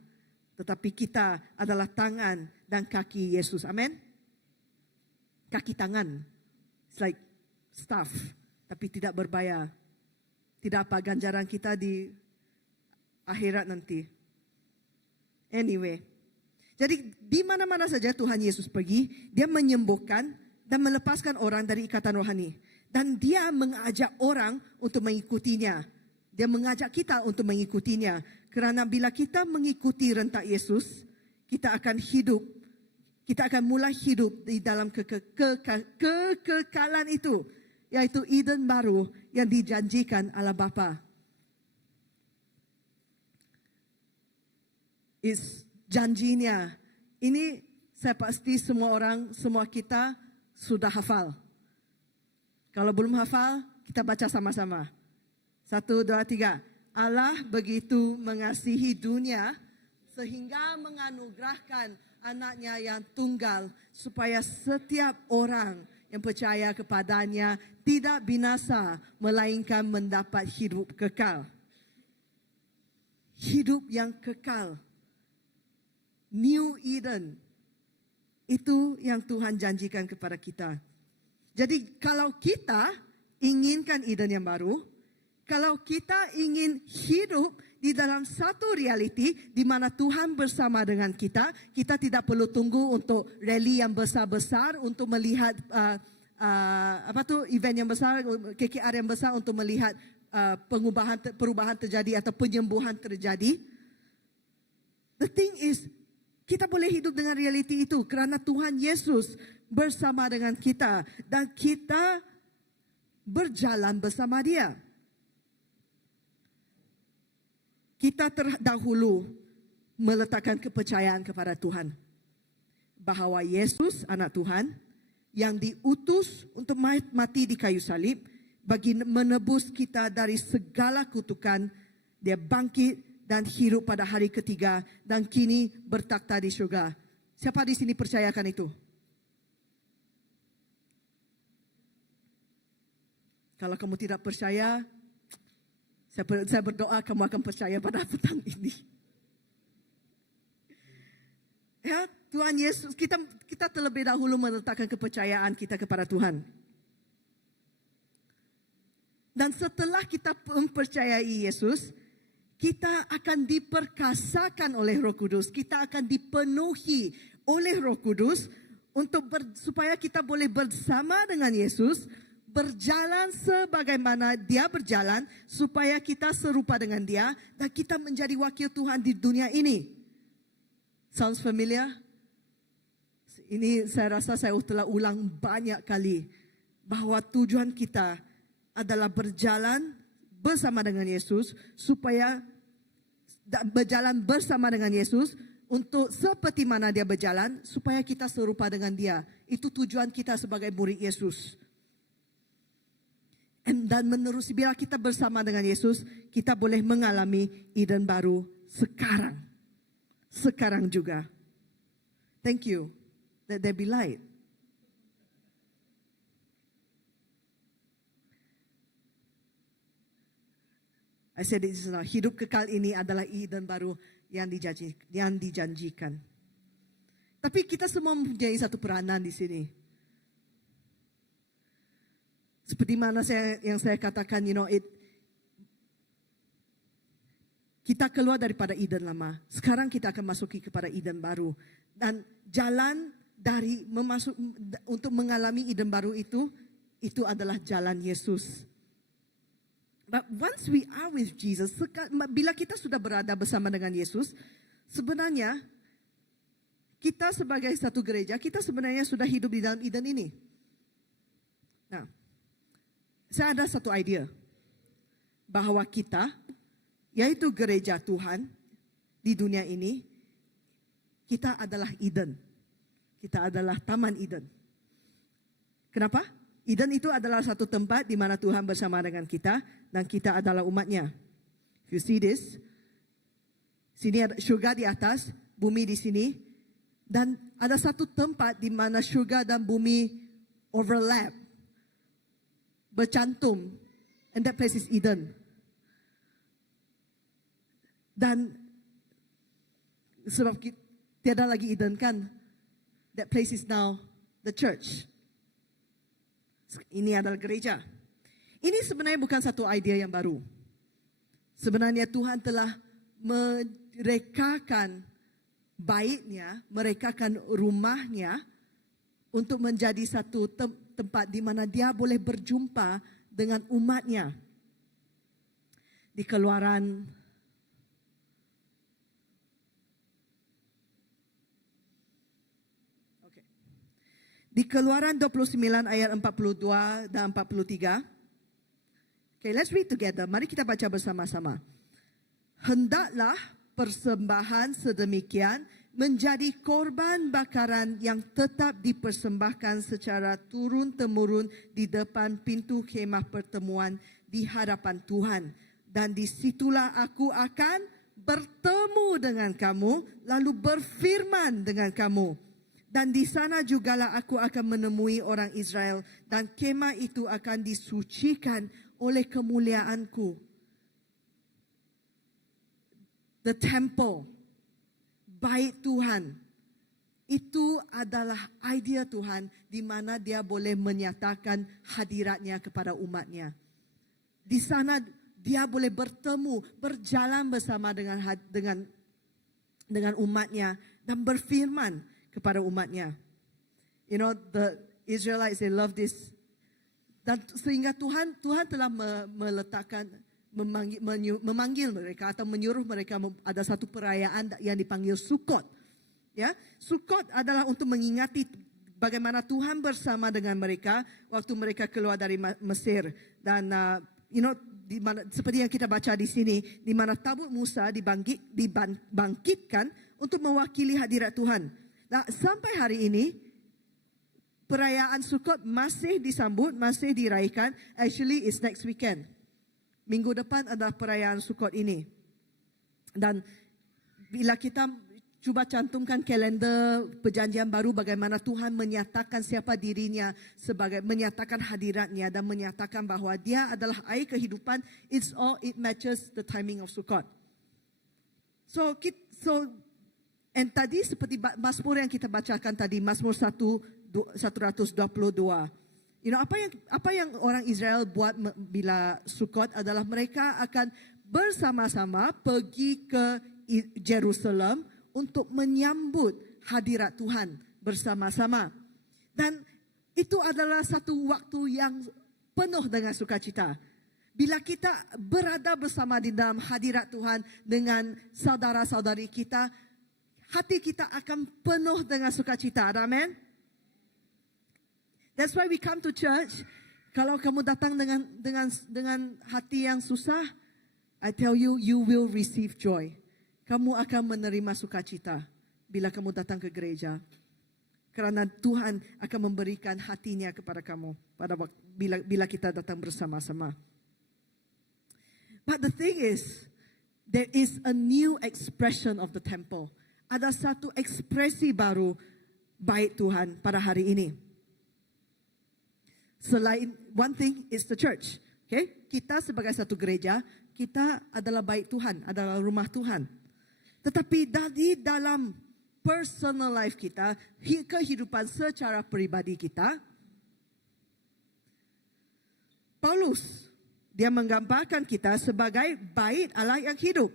tetapi kita adalah tangan dan kaki Yesus. Amin. Kaki tangan, it's like staff, tapi tidak berbayar. Tidak apa ganjaran kita di akhirat nanti. Anyway, jadi di mana-mana saja Tuhan Yesus pergi, dia menyembuhkan dan melepaskan orang dari ikatan rohani. Dan dia mengajak orang untuk mengikutinya. Dia mengajak kita untuk mengikutinya. Kerana bila kita mengikuti rentak Yesus, kita akan hidup. Kita akan mulai hidup di dalam kekekalan itu, yaitu Eden baru yang dijanjikan Allah Bapa. Janjinya. Ini saya pasti semua orang, semua kita sudah hafal. Kalau belum hafal, kita baca sama-sama. 1, 2, 3. Allah begitu mengasihi dunia sehingga menganugerahkan anaknya yang tunggal, supaya setiap orang yang percaya kepadanya tidak binasa, melainkan mendapat hidup kekal. Hidup yang kekal. New Eden. Itu yang Tuhan janjikan kepada kita. Jadi kalau kita inginkan Eden yang baru, kalau kita ingin hidup di dalam satu realiti di mana Tuhan bersama dengan kita, kita tidak perlu tunggu untuk rally yang besar-besar untuk melihat event yang besar, KKR yang besar untuk melihat perubahan terjadi atau penyembuhan terjadi. The thing is, kita boleh hidup dengan realiti itu kerana Tuhan Yesus bersama dengan kita dan kita berjalan bersama Dia. Kita terdahulu meletakkan kepercayaan kepada Tuhan. Bahawa Yesus anak Tuhan yang diutus untuk mati di kayu salib bagi menebus kita dari segala kutukan. Dia bangkit dan hidup pada hari ketiga dan kini bertakhta di syurga. Siapa di sini percayakan itu? Kalau kamu tidak percaya, saya berdoa kamu akan percaya pada petang ini. Ya, Tuhan Yesus, kita terlebih dahulu meletakkan kepercayaan kita kepada Tuhan. Dan setelah kita mempercayai Yesus, kita akan diperkasakan oleh Roh Kudus. Kita akan dipenuhi oleh Roh Kudus supaya kita boleh bersama dengan Yesus, berjalan sebagaimana Dia berjalan, supaya kita serupa dengan Dia dan kita menjadi wakil Tuhan di dunia ini. Sounds familiar? Ini saya rasa saya telah ulang banyak kali bahawa tujuan kita adalah berjalan bersama dengan Yesus supaya berjalan bersama dengan Yesus untuk seperti mana Dia berjalan supaya kita serupa dengan Dia. Itu tujuan kita sebagai murid Yesus. Dan menerusi bila kita bersama dengan Yesus, kita boleh mengalami Eden baru sekarang. Sekarang juga. Thank you. Let there be light. I said it is now. Hidup kekal ini adalah Eden baru yang dijanjikan. Tapi kita semua mempunyai satu peranan di sini. Seperti mana yang saya katakan, kita keluar daripada Eden lama. Sekarang kita akan masuki kepada Eden baru. Dan jalan untuk mengalami Eden baru itu adalah jalan Yesus. But once we are with Jesus, bila kita sudah berada bersama dengan Yesus, sebenarnya kita sebagai satu gereja, kita sebenarnya sudah hidup di dalam Eden ini. Nah, saya ada satu idea bahawa kita, yaitu gereja Tuhan di dunia ini, kita adalah Eden. Kita adalah Taman Eden. Kenapa? Eden itu adalah satu tempat di mana Tuhan bersama dengan kita dan kita adalah umatnya. If you see this, sini ada syurga di atas, bumi di sini, dan ada satu tempat di mana syurga dan bumi overlap, bercantum, and that place is Eden. Dan sebab tiada lagi Eden kan, that place is now the church. Ini adalah gereja. Ini sebenarnya bukan satu idea yang baru. Sebenarnya Tuhan telah merekakan baitnya, merekakan rumahnya untuk menjadi satu tempat di mana Dia boleh berjumpa dengan umatnya. Di Keluaran Di Keluaran 29 ayat 42 dan 43. Okay, let's read together. Mari kita baca bersama-sama. Hendaklah persembahan sedemikian menjadi korban bakaran yang tetap dipersembahkan secara turun-temurun di depan pintu khemah pertemuan di hadapan Tuhan. Dan disitulah aku akan bertemu dengan kamu, lalu berfirman dengan kamu. Dan di sana jugalah aku akan menemui orang Israel, dan kemah itu akan disucikan oleh kemuliaanku. The temple, bait Tuhan, itu adalah idea Tuhan di mana Dia boleh menyatakan hadiratnya kepada umatnya. Di sana Dia boleh bertemu, berjalan bersama dengan umatnya dan berfirman kepada umatnya. You know, the Israelites, they love this. Dan sehingga Tuhan telah meletakkan, memanggil mereka atau menyuruh mereka ada satu perayaan yang dipanggil Sukkot. Ya, Sukkot adalah untuk mengingati bagaimana Tuhan bersama dengan mereka waktu mereka keluar dari Mesir. Dan seperti yang kita baca di sini, di mana tabut Musa dibangkitkan untuk mewakili hadirat Tuhan. Nah, sampai hari ini, perayaan Sukkot masih disambut, masih diraihkan. Actually, it's next weekend. Minggu depan adalah perayaan Sukkot ini. Dan bila kita cuba cantumkan kalender perjanjian baru, bagaimana Tuhan menyatakan siapa dirinya, menyatakan hadiratnya dan menyatakan bahawa Dia adalah air kehidupan, it matches the timing of Sukkot. So And tadi seperti Mazmur yang kita bacakan tadi, Mazmur 122. Apa yang orang Israel buat bila Sukot adalah mereka akan bersama-sama pergi ke Jerusalem untuk menyambut hadirat Tuhan bersama-sama. Dan itu adalah satu waktu yang penuh dengan sukacita. Bila kita berada bersama di dalam hadirat Tuhan dengan saudara-saudari kita, hati kita akan penuh dengan sukacita. Amen. That's why we come to church. Kalau kamu datang dengan hati yang susah, I tell you, you will receive joy. Kamu akan menerima sukacita bila kamu datang ke gereja. Kerana Tuhan akan memberikan hatinya kepada kamu bila kita datang bersama-sama. But the thing is, there is a new expression of the temple. Ada satu ekspresi baru bait Tuhan pada hari ini. Selain, one thing is the church. Okay? Kita sebagai satu gereja, kita adalah bait Tuhan, adalah rumah Tuhan. Tetapi di dalam personal life kita, kehidupan secara pribadi kita, Paulus, dia menggambarkan kita sebagai bait Allah yang hidup.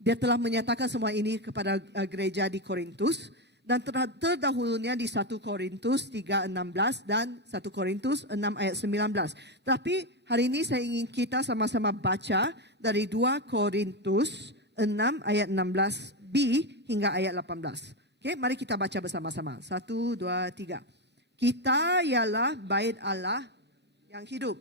Dia telah menyatakan semua ini kepada gereja di Korintus. Dan terdahulunya di 1 Korintus 3:16 dan 1 Korintus 6 ayat 19. Tapi hari ini saya ingin kita sama-sama baca dari 2 Korintus 6 ayat 16b hingga ayat 18. Okay, mari kita baca bersama-sama. 1, 2, 3. Kita ialah bait Allah yang hidup.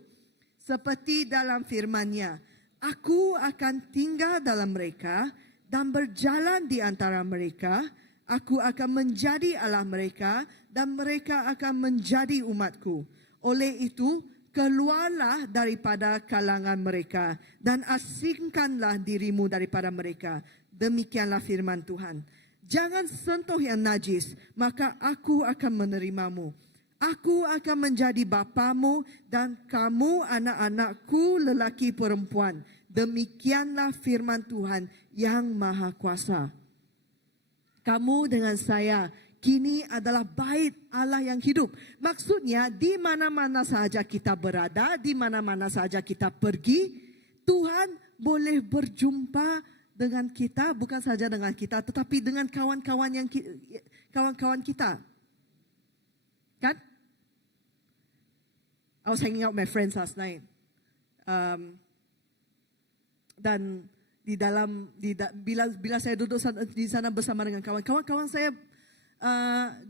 Seperti dalam firman-Nya, aku akan tinggal dalam mereka dan berjalan di antara mereka. Aku akan menjadi Allah mereka dan mereka akan menjadi umatku. Oleh itu, keluarlah daripada kalangan mereka dan asingkanlah dirimu daripada mereka. Demikianlah firman Tuhan. Jangan sentuh yang najis, maka aku akan menerimamu. Aku akan menjadi bapamu dan kamu anak-anakku lelaki perempuan. Demikianlah firman Tuhan yang Maha Kuasa. Kamu dengan saya kini adalah bait Allah yang hidup. Maksudnya di mana-mana sahaja kita berada, di mana-mana sahaja kita pergi, Tuhan boleh berjumpa dengan kita, bukan saja dengan kita, tetapi dengan kawan-kawan kita. Kan? I was hanging out with my friends last night. Dan bila saya duduk di sana bersama dengan kawan saya,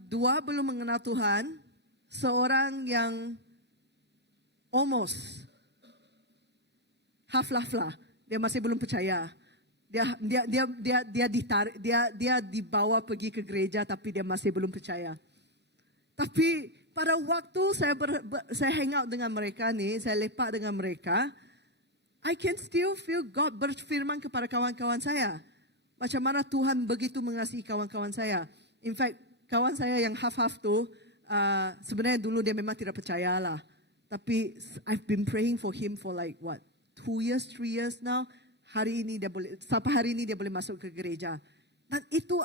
dua belum mengenal Tuhan, seorang yang almost half lah, dia masih belum percaya. Dia dibawa pergi ke gereja, tapi dia masih belum percaya. Tapi pada waktu saya hang out dengan mereka ni, saya lepak dengan mereka, I can still feel God berfirman kepada kawan-kawan saya. Macam mana Tuhan begitu mengasihi kawan-kawan saya. In fact, kawan saya yang half-half tu, sebenarnya dulu dia memang tidak percaya lah. Tapi I've been praying for him for like 2 years, 3 years now. Sampai hari ini dia boleh masuk ke gereja. Dan itu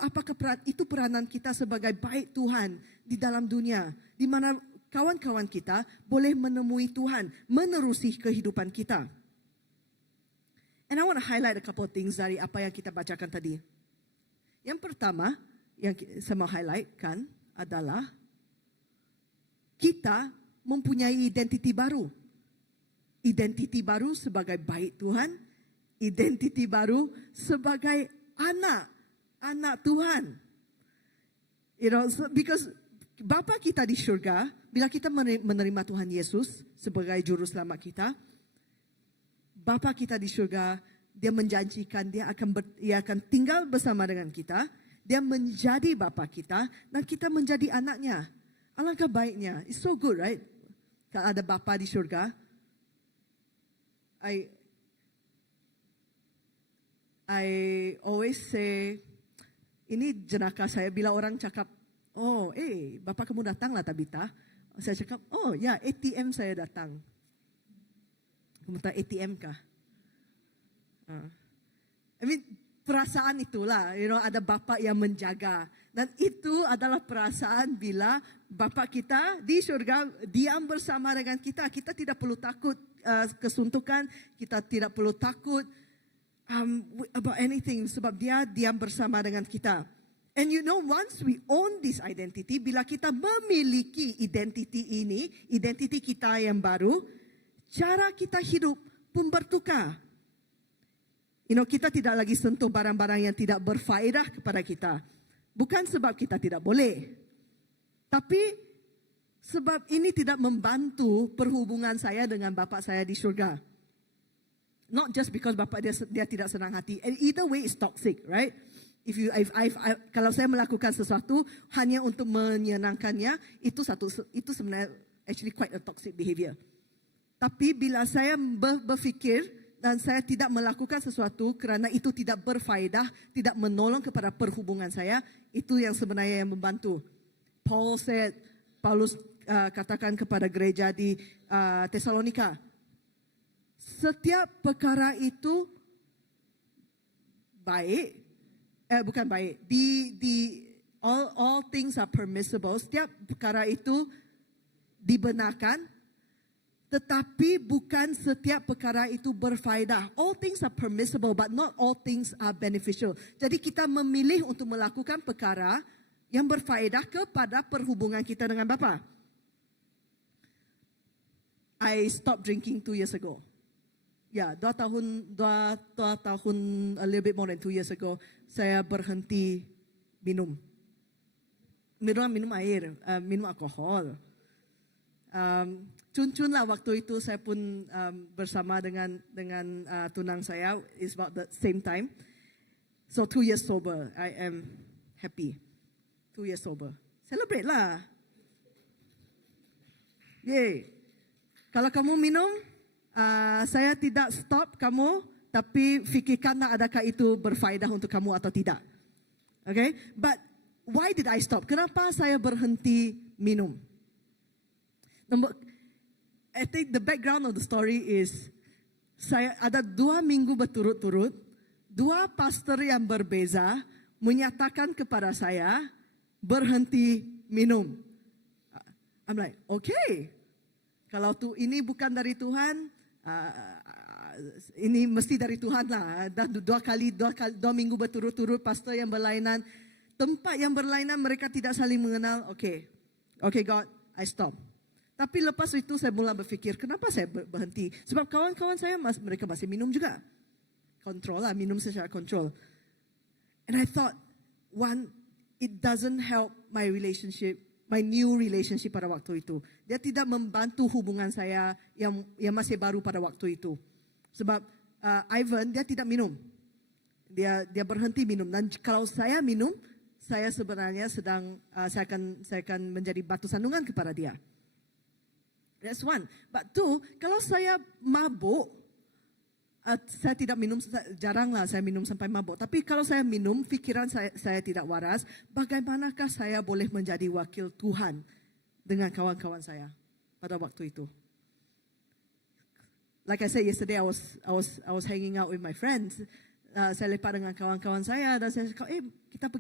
itu peranan kita sebagai bait Tuhan di dalam dunia. Di mana kawan-kawan kita boleh menemui Tuhan, menerusi kehidupan kita. And I want to highlight a couple of things dari apa yang kita bacakan tadi. Yang pertama, yang saya mau highlightkan adalah kita mempunyai identiti baru. Identiti baru sebagai bait Tuhan, identiti baru sebagai anak Tuhan. Because Bapa kita di syurga, bila kita menerima Tuhan Yesus sebagai juru selamat kita, Bapa kita di syurga, dia menjanjikan dia akan tinggal bersama dengan kita. Dia menjadi bapa kita dan kita menjadi anaknya. Alangkah baiknya. It's so good, right? Kalau ada bapa di syurga. I always say, ini jenaka saya bila orang cakap, bapa kamu datanglah Tabitha. Saya cakap, ATM saya datang. Kamu tahu ATM kah? perasaan itulah, ada bapa yang menjaga. Dan itu adalah perasaan bila bapa kita di syurga diam bersama dengan kita. Kita tidak perlu takut kesuntukan, kita tidak perlu takut about anything sebab dia diam bersama dengan kita. And once we own this identity, bila kita memiliki identity ini, identity kita yang baru, cara kita hidup pun bertukar. Kita tidak lagi sentuh barang-barang yang tidak berfaedah kepada kita. Bukan sebab kita tidak boleh. Tapi sebab ini tidak membantu perhubungan saya dengan bapa saya di syurga. Not just because bapa dia tidak senang hati. And either way it's toxic, right? Kalau saya melakukan sesuatu hanya untuk menyenangkannya, itu sebenarnya actually quite a toxic behavior. Tapi bila saya berfikir dan saya tidak melakukan sesuatu kerana itu tidak berfaedah, tidak menolong kepada perhubungan saya, itu yang sebenarnya yang membantu. Paulus katakan kepada gereja di Tesalonika, setiap perkara itu baik, bukan baik. All things are permissible. Setiap perkara itu dibenarkan, tetapi bukan setiap perkara itu berfaedah. All things are permissible, but not all things are beneficial. Jadi kita memilih untuk melakukan perkara yang berfaedah kepada perhubungan kita dengan Bapa. I stopped drinking 2 years ago. Ya, 2 tahun, a little bit more than 2 years ago, saya berhenti minum air, minum alkohol. Cun-cun lah waktu itu saya pun bersama dengan tunang saya, is about the same time. So 2 years sober, I am happy. 2 years sober, celebrate lah. Yay. Kalau kamu minum, saya tidak stop kamu, tapi fikirkanlah adakah itu berfaedah untuk kamu atau tidak. Okay? But why did I stop? Kenapa saya berhenti minum? I think the background of the story is, saya ada 2 minggu berturut-turut, 2 pastor yang berbeza menyatakan kepada saya berhenti minum. I'm like, okay. Kalau ini bukan dari Tuhan, ini mesti dari Tuhan lah. Dah 2 minggu berturut-turut pastor yang berlainan, tempat yang berlainan, mereka tidak saling mengenal. Okay God, I stop. Tapi lepas itu saya mula berfikir, kenapa saya berhenti? Sebab kawan-kawan saya mereka masih minum juga. Kontrol lah, minum secara kontrol. And I thought, one, it doesn't help my relationship, my new relationship pada waktu itu. Dia tidak membantu hubungan saya yang masih baru pada waktu itu. Sebab Ivan, dia tidak minum. Dia berhenti minum. Dan kalau saya minum, saya sebenarnya saya akan menjadi batu sandungan kepada dia. That's one. But 2, kalau saya mabuk, saya tidak minum, jaranglah saya minum sampai mabuk. Tapi kalau saya minum, fikiran saya tidak waras. Bagaimanakah saya boleh menjadi wakil Tuhan dengan kawan-kawan saya pada waktu itu? Like I said yesterday, I was hanging out with my friends. Saya lepak dengan kawan-kawan saya dan saya cakap, kita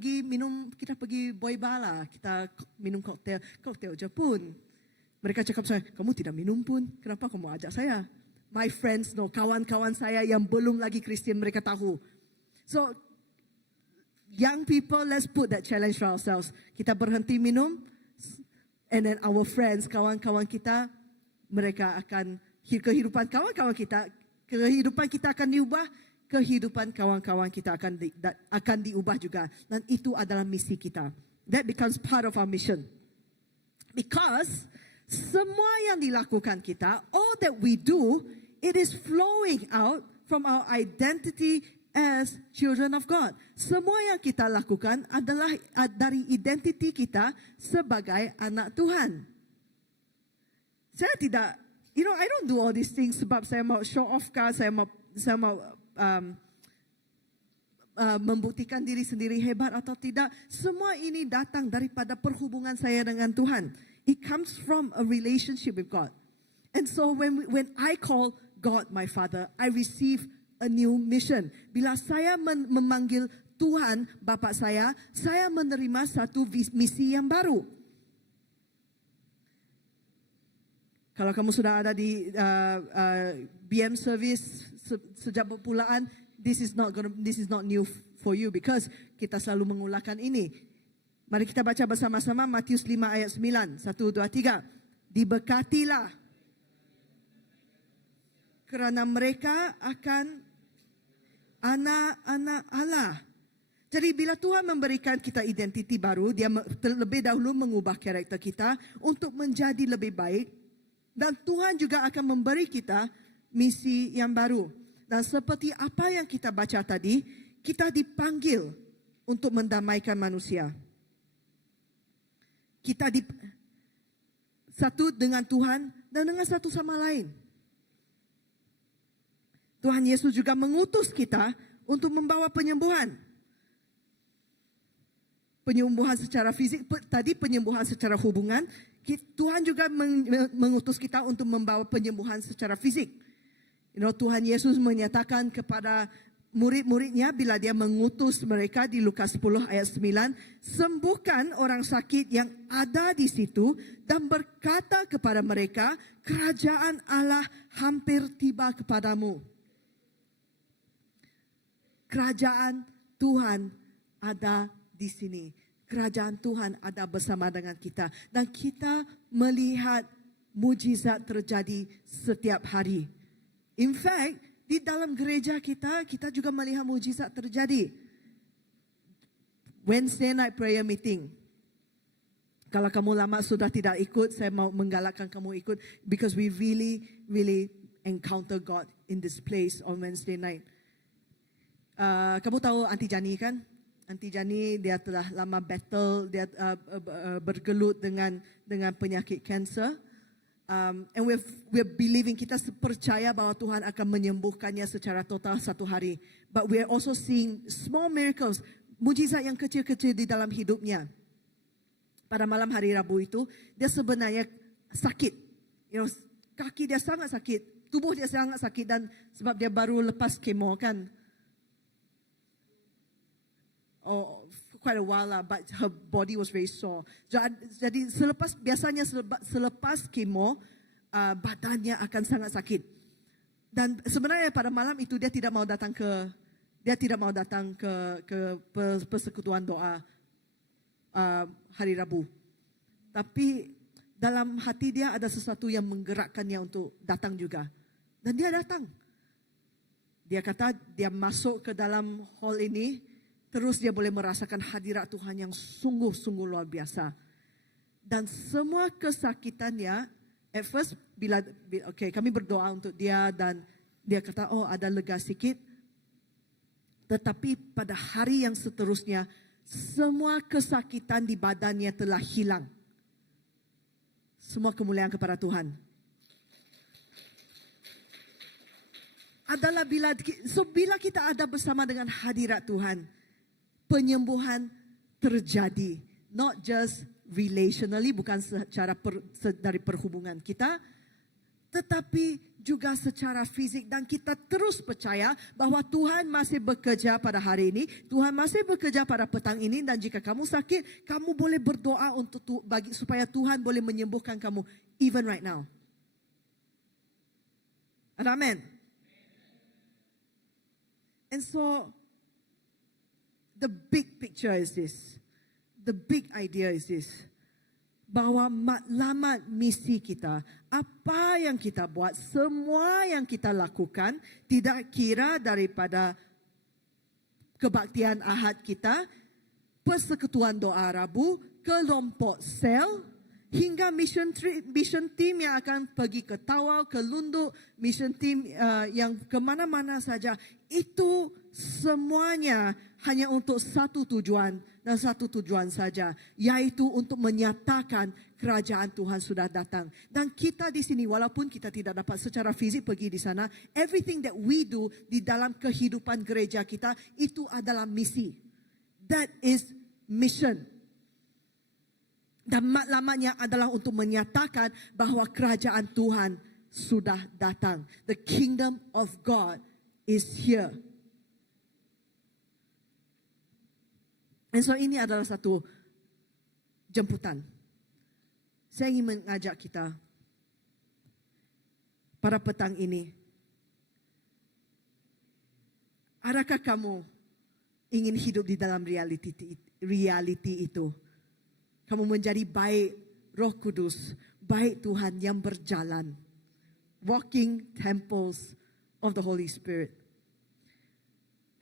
pergi boy bar lah, kita minum koktail Jepun. Mereka cakap saya, kamu tidak minum pun, kenapa kamu ajak saya? My friends know, kawan-kawan saya yang belum lagi Kristian, mereka tahu. So, young people, let's put that challenge for ourselves. Kita berhenti minum, and then our friends, kawan-kawan kita, mereka akan, kehidupan kawan-kawan kita, kehidupan kita akan diubah, kehidupan kawan-kawan kita akan diubah juga. Dan itu adalah misi kita. That becomes part of our mission. Because semua yang dilakukan kita, all that we do, it is flowing out from our identity as children of God. Semua yang kita lakukan adalah dari identiti kita sebagai anak Tuhan. Saya tidak, I don't do all these things sebab saya mau show off kah, saya mau membuktikan diri sendiri hebat atau tidak. Semua ini datang daripada perhubungan saya dengan Tuhan. It comes from a relationship with God. And so when I call God my Father, I receive a new mission. Bila saya memanggil Tuhan bapa saya menerima satu misi yang baru. Kalau kamu sudah ada di BM service sejak permulaan, this is not new for you because kita selalu mengulangkan ini. Mari kita baca bersama-sama Matius 5 ayat 9. 1, 2, 3. Diberkatilah kerana mereka akan anak-anak Allah. Jadi bila Tuhan memberikan kita identiti baru, dia terlebih dahulu mengubah karakter kita untuk menjadi lebih baik. Dan Tuhan juga akan memberi kita misi yang baru. Dan seperti apa yang kita baca tadi, kita dipanggil untuk mendamaikan manusia. Kita satu dengan Tuhan dan dengan satu sama lain. Tuhan Yesus juga mengutus kita untuk membawa penyembuhan. Penyembuhan secara fisik, tadi penyembuhan secara hubungan. Tuhan juga mengutus kita untuk membawa penyembuhan secara fisik. Tuhan Yesus menyatakan kepada murid-muridnya bila dia mengutus mereka di Lukas 10 ayat 9, sembuhkan orang sakit yang ada di situ dan berkata kepada mereka, kerajaan Allah hampir tiba kepadamu. Kerajaan Tuhan ada di sini. Kerajaan Tuhan ada bersama dengan kita. Dan kita melihat mujizat terjadi setiap hari. In fact, di dalam gereja kita juga melihat mujizat terjadi. Wednesday night prayer meeting. Kalau kamu lama sudah tidak ikut, saya mau menggalakkan kamu ikut. Because we really encounter God in this place on Wednesday night. Kamu tahu Aunty Jani kan? Aunty Jani dia telah lama battle, dia bergelut dengan penyakit kanser. And we're believing, kita percaya bahwa Tuhan akan menyembuhkannya secara total satu hari. But we're also seeing small miracles, mujizat yang kecil-kecil di dalam hidupnya. Pada malam hari Rabu itu, dia sebenarnya sakit. Kaki dia sangat sakit, tubuh dia sangat sakit dan sebab dia baru lepas kemo kan. Quite a while lah, but her body was very sore. Jadi selepas kemo, badannya akan sangat sakit. Dan sebenarnya pada malam itu dia tidak mau datang ke persekutuan doa hari Rabu. Tapi dalam hati dia ada sesuatu yang menggerakkannya untuk datang juga. Dan dia datang. Dia kata dia masuk ke dalam hall ini. Terus dia boleh merasakan hadirat Tuhan yang sungguh-sungguh luar biasa. Dan semua kesakitannya, at first, kami berdoa untuk dia dan dia kata, ada lega sikit. Tetapi pada hari yang seterusnya, semua kesakitan di badannya telah hilang. Semua kemuliaan kepada Tuhan. Adalah bila kita ada bersama dengan hadirat Tuhan, penyembuhan terjadi, not just relationally, bukan secara dari perhubungan kita, tetapi juga secara fisik. Dan kita terus percaya bahwa Tuhan masih bekerja pada hari ini, Tuhan masih bekerja pada petang ini. Dan jika kamu sakit, kamu boleh berdoa supaya Tuhan boleh menyembuhkan kamu, even right now. Amen. And so, the big picture is this. The big idea is this. Bahwa matlamat misi kita, apa yang kita buat, semua yang kita lakukan, tidak kira daripada kebaktian Ahad kita, persekutuan doa Rabu, kelompok sel, hingga mission team yang akan pergi ke Tawau, ke Lunduk, mission team yang kemana-mana saja. Itu semuanya hanya untuk satu tujuan dan satu tujuan saja, yaitu untuk menyatakan kerajaan Tuhan sudah datang. Dan kita di sini, walaupun kita tidak dapat secara fisik pergi di sana, everything that we do di dalam kehidupan gereja kita, itu adalah misi. That is mission. Dan matlamatnya adalah untuk menyatakan bahawa kerajaan Tuhan sudah datang. The kingdom of God is here. And so ini adalah satu jemputan. Saya ingin mengajak kita pada petang ini. Adakah kamu ingin hidup di dalam reality itu? Kamu menjadi baik Roh Kudus, baik Tuhan yang berjalan. Walking temples of the Holy Spirit.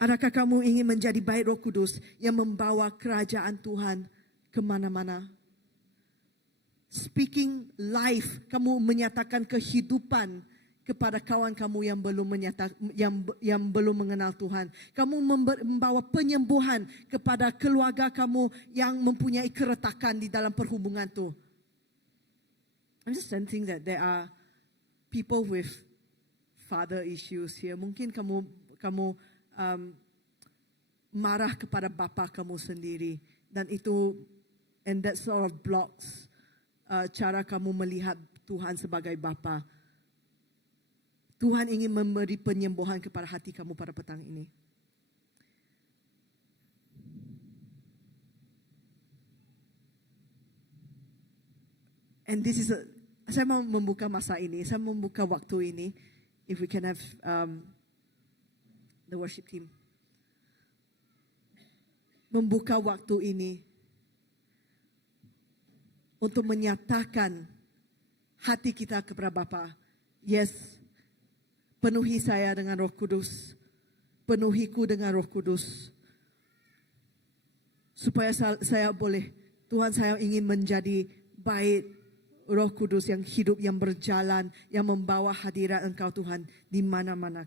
Adakah kamu ingin menjadi baik Roh Kudus yang membawa kerajaan Tuhan kemana-mana? Speaking life, kamu menyatakan kehidupan kepada kawan kamu yang belum mengenal Tuhan. Kamu membawa penyembuhan kepada keluarga kamu yang mempunyai keretakan di dalam perhubungan itu. I'm just sensing that there are people with father issues here. Mungkin kamu marah kepada bapa kamu sendiri, dan itu and that sort of blocks cara kamu melihat Tuhan sebagai bapa. Tuhan ingin memberi penyembuhan kepada hati kamu pada petang ini. And this is saya mau membuka masa ini, saya mau membuka waktu ini. If we can have the worship team. Membuka waktu ini untuk menyatakan hati kita kepada Bapa. Yes, penuhi saya dengan Roh Kudus. Penuhiku dengan Roh Kudus. Supaya saya boleh, Tuhan, saya ingin menjadi baik Roh Kudus yang hidup, yang berjalan, yang membawa hadirat Engkau Tuhan di mana-mana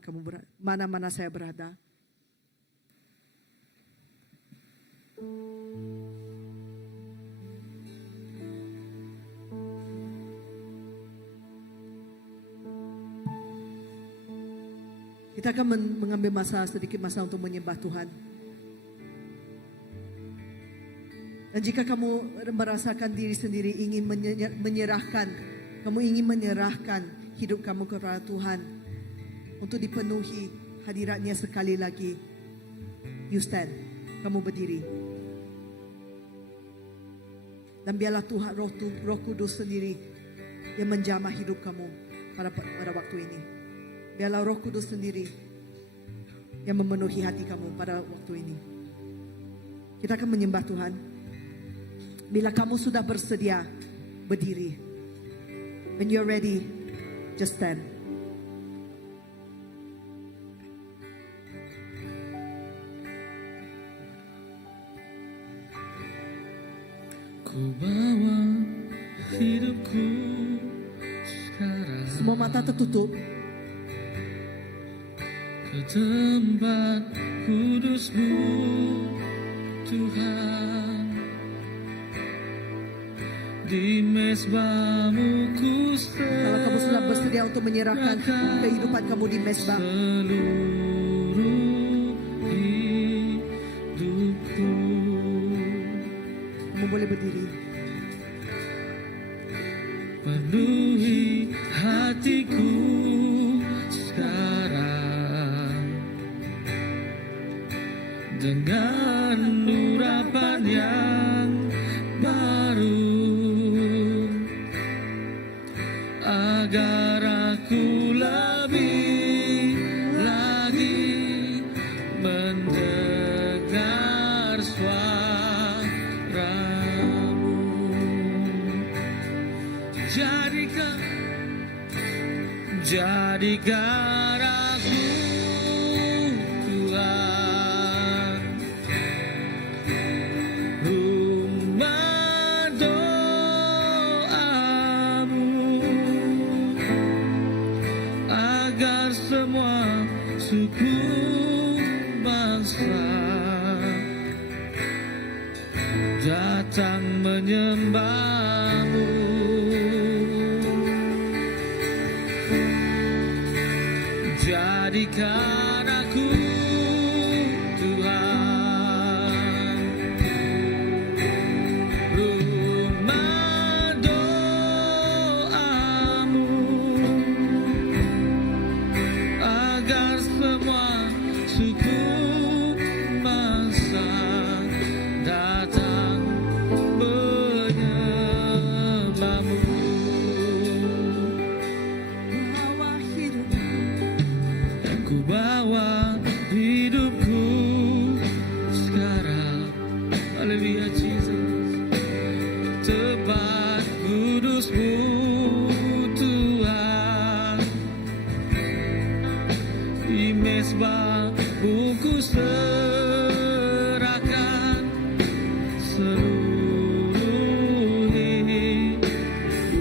mana-mana saya berada. Kita akan mengambil sedikit masa untuk menyembah Tuhan. Dan jika kamu merasakan diri sendiri ingin menyerahkan, kamu ingin menyerahkan hidup kamu kepada Tuhan untuk dipenuhi hadiratnya sekali lagi, you stand, kamu berdiri. Dan biarlah Tuhan Roh Kudus sendiri yang menjamah hidup kamu pada waktu ini. Biarlah Roh Kudus sendiri yang memenuhi hati kamu pada waktu ini. Kita akan menyembah Tuhan. Bila kamu sudah bersedia, berdiri. When you're ready, just stand. Ku bawa hidupku sekarang Semua mata tertutup. ke tempat kudus-Mu, Tuhan. Di mezbah-Mu ku Kalau kamu sudah bersedia untuk menyerahkan kehidupan kamu di mezbah, seluruh hidupku. kamu boleh berdiri. Penuhi hatiku sekarang dengan urapan yang baru, agar aku lebih lagi mendengar suara-Mu. Jadikan aku, Tuhan, rumah doa-Mu, agar semua suku bangsa datang menyembah-Mu. Jadikan aku, Tuhan, rumah doa-Mu, agar semua ku bawa hidupku sekarang. Haleluya Jesus. Tempat kudus-Mu Tuhan, di mezbah-Mu ku serahkan seluruh hidupku.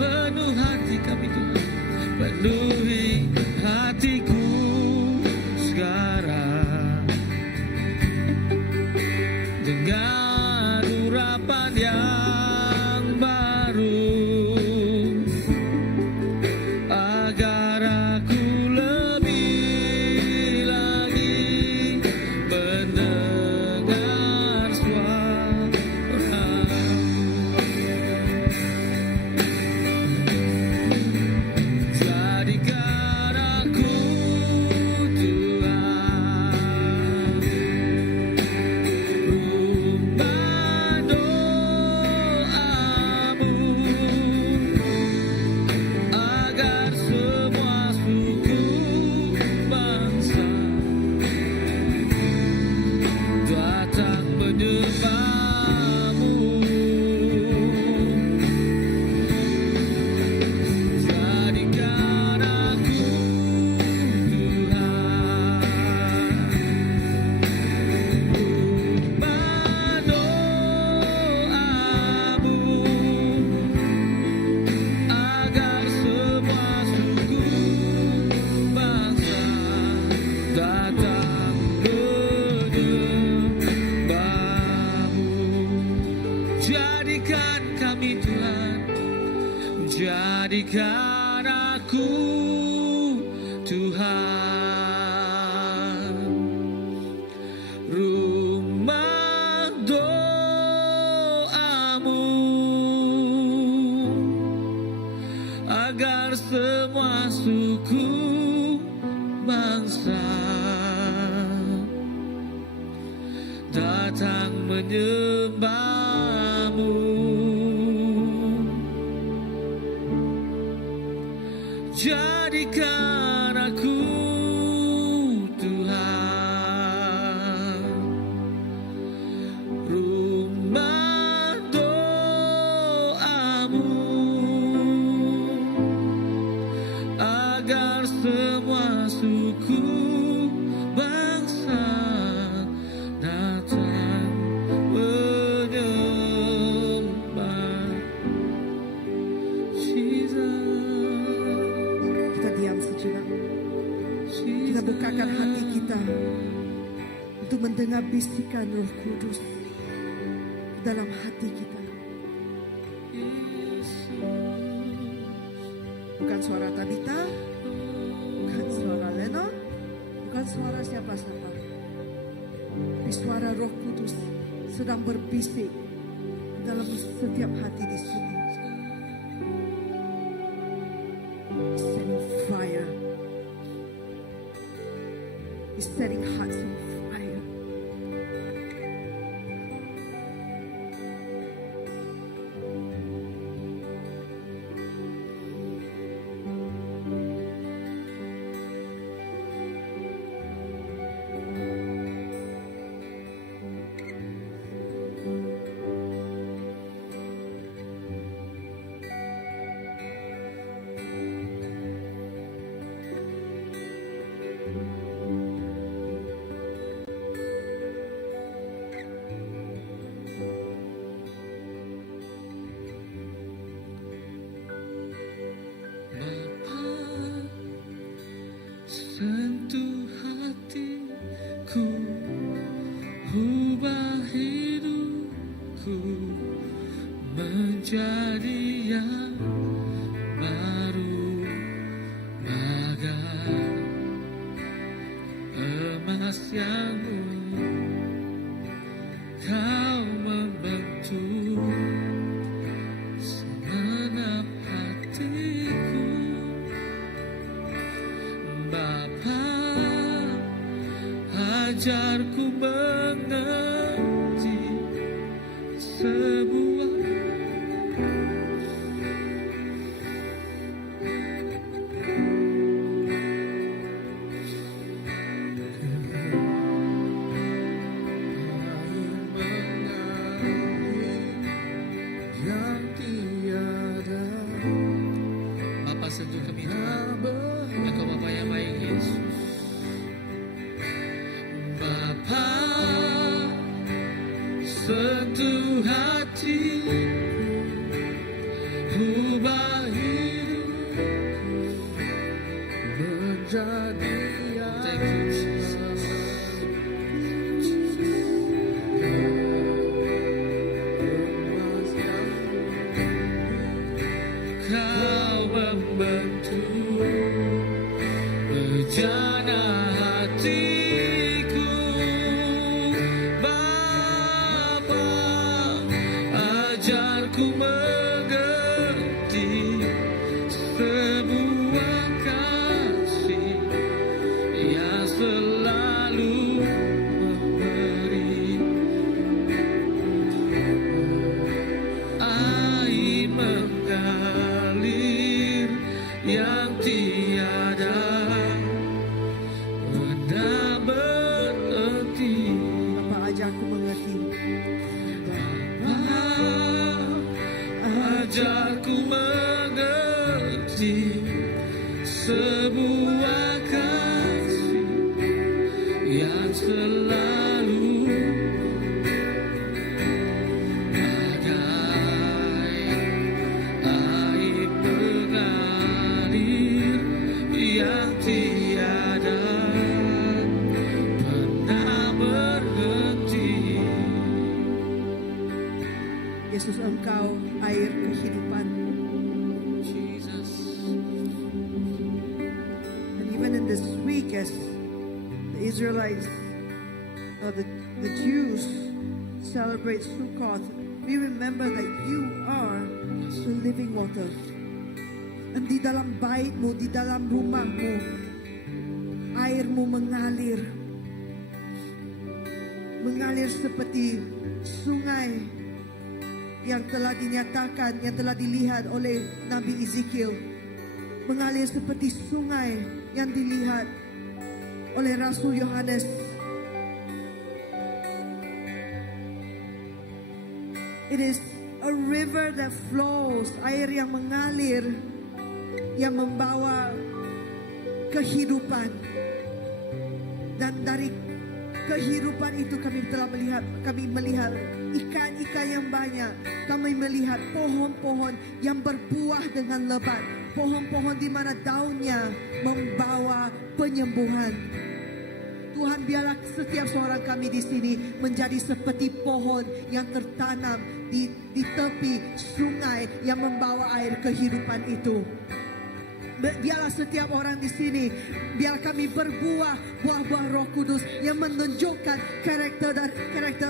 Penuh hati kami Tuhan, penuhi hatiku sekarang dengan urapan yang baru, agar aku lebih lagi mendengar suara-Mu. Jadikan aku Tuhan rumah doa-Mu, agar semua suku bangsa datang menyembah-Mu. Jadikan aku Tuhan rumah doa-Mu, agar semua suku bangsa datang menyembah-Mu. Jadikan kami Tuhan, jadikan aku Tuhan rumah doa-Mu, agar semua suku bangsa datang menyembah-Mu. Jadikan aku Tuhan rumah doa-Mu, agar semua suku bangsa datang menyembah Jesus. Kita diam sejenak. Kita bukakan hati kita untuk mendengar bisikan Roh Kudus dalam hati kita. Bukan suara Tabita, bukan suara Lennon, bukan suara siapa-siapa. Tapi suara Roh Kudus sedang berbisik dalam setiap hati di sini. He's setting fire. He's setting hearts on fire. Sentuh hatiku, ubah hidupku menjadi yang baru, bagai emas yang Kau membentuk segenap hatiku. Bapa, ajarku mengerti sebuah menuntun kami Tuhan. Engkau Bapa yang baik Yesus. Bapa, sentuh hati, ubah hidupku menjadi yang Kau membentuk bejana hatiku, Bapa, ajarku mengerti sebuah kasih yang selalu memberi air mengalir yang tiada pernah berhenti. Bapa, ajarku mengerti. Ajarku mengerti sebuah kasih yang selalu bagai air mengalir yang tiada pernah berhenti. Yesus, Engkau air kehidupan. Jesus. And even in this week, as the Israelites, the Jews celebrate Sukkot, we remember that you are the living water. And di dalam baitmu, di dalam rumahmu, airmu mengalir. Mengalir seperti sungai yang telah dinyatakan, yang telah dilihat oleh Nabi Ezekiel. Mengalir seperti sungai yang dilihat oleh Rasul Yohanes. It is a river that flows, air yang mengalir, yang membawa kehidupan. Dan dari kehidupan itu kami melihat ikan-ikan yang banyak. Kami melihat pohon-pohon yang berbuah dengan lebat. Pohon-pohon di mana daunnya membawa penyembuhan. Tuhan, biarlah setiap seorang kami di sini menjadi seperti pohon yang tertanam di tepi sungai yang membawa air kehidupan itu. Biarlah setiap orang di sini, biar kami berbuah buah-buah Roh Kudus yang menunjukkan karakter